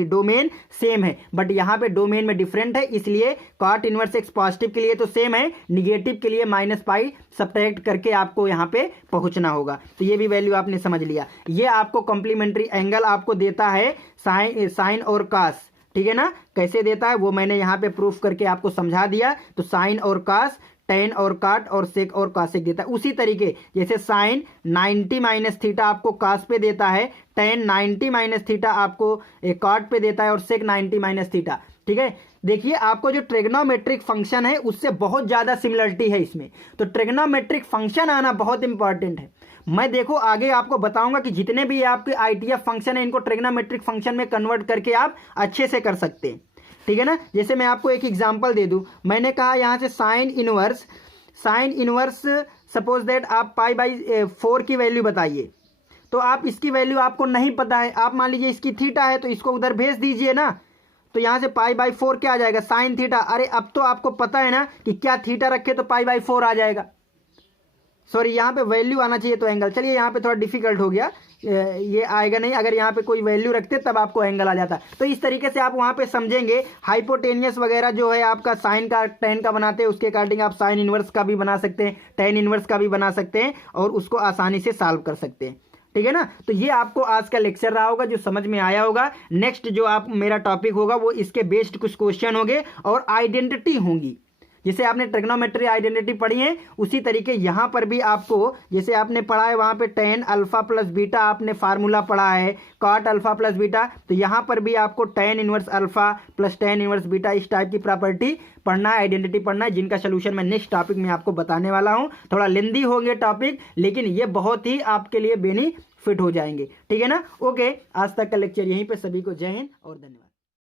डोमेन सेम है, बट यहाँ पे डोमेन में डिफरेंट है, इसलिए कॉट इनवर्स एक्स पॉजिटिव के लिए तो सेम है, निगेटिव के लिए -पाई सब्ट्रैक्ट करके आपको यहां पे पहुंचना होगा। तो ये भी वैल्यू आपने समझ लिया। ये आपको कॉम्प्लीमेंट्री एंगल आपको देता है साइन और कास, ठीक है ना। कैसे देता है वो मैंने यहां पे प्रूफ करके आपको समझा दिया। तो साइन और कास, टेन और काट और सेक और कासेक देता है। उसी तरीके जैसे साइन 90 माइनस थीटा आपको कास पे देता है, टेन 90 माइनस थीटा आपको काट पे देता है, और सेक 90 माइनस थीटा, ठीक है। देखिए आपको जो ट्रिग्नोमेट्रिक फंक्शन है उससे बहुत ज्यादा सिमिलरिटी है इसमें, तो ट्रिग्नोमेट्रिक फंक्शन आना बहुत इंपॉर्टेंट है। मैं देखो आगे आपको बताऊंगा कि जितने भी आपके आईटीएफ फंक्शन है इनको ट्रिग्नोमेट्रिक फंक्शन में कन्वर्ट करके आप अच्छे से कर सकते हैं, ठीक है ना। जैसे मैं आपको एक एग्जांपल दे दूं, मैंने कहा यहां से साइन इनवर्स सपोज दैट आप π/4 की वैल्यू बताइए, तो आप इसकी वैल्यू आपको नहीं पता है, आप मान लीजिए इसकी थीटा है तो इसको उधर भेज दीजिए ना, तो यहां से π/4 क्या आ जाएगा, साइन थीटा। अरे अब तो आपको पता है ना कि क्या थीटा रखे तो π/4 आ जाएगा। सॉरी यहाँ पे वैल्यू आना चाहिए तो एंगल, चलिए यहाँ पे थोड़ा डिफिकल्ट हो गया, ये आएगा नहीं। अगर यहाँ पे कोई वैल्यू रखते तब आपको एंगल आ जाता। तो इस तरीके से आप वहाँ पे समझेंगे। हाइपोटेनियस वगैरह जो है आपका साइन का टेन का बनाते हैं, उसके अकॉर्डिंग आप साइन इनवर्स का भी बना सकते हैं, टेन इनवर्स का भी बना सकते हैं, और उसको आसानी से सॉल्व कर सकते हैं, ठीक है ना। तो ये आपको आज का लेक्चर रहा होगा जो समझ में आया होगा। नेक्स्ट जो आप मेरा टॉपिक होगा वो इसके बेस्ड कुछ क्वेश्चन होंगे और आइडेंटिटी होंगी। जैसे आपने ट्रिग्नोमेट्री आइडेंटिटी पढ़ी है उसी तरीके यहाँ पर भी आपको, जैसे आपने पढ़ा है वहाँ पे tan अल्फा प्लस बीटा आपने फार्मूला पढ़ा है, cot अल्फा प्लस बीटा, तो यहाँ पर भी आपको tan inverse alpha plus tan inverse beta इस टाइप की प्रॉपर्टी पढ़ना है, आइडेंटिटी पढ़ना है, जिनका सोल्यूशन मैं नेक्स्ट टॉपिक में आपको बताने वाला हूँ। थोड़ा लेंदी होंगे टॉपिक, लेकिन ये बहुत ही आपके लिए बेनिफिट हो जाएंगे, ठीक है ना। ओके, आज तक का लेक्चर यहीं पर। सभी को जय हिंद और धन्यवाद।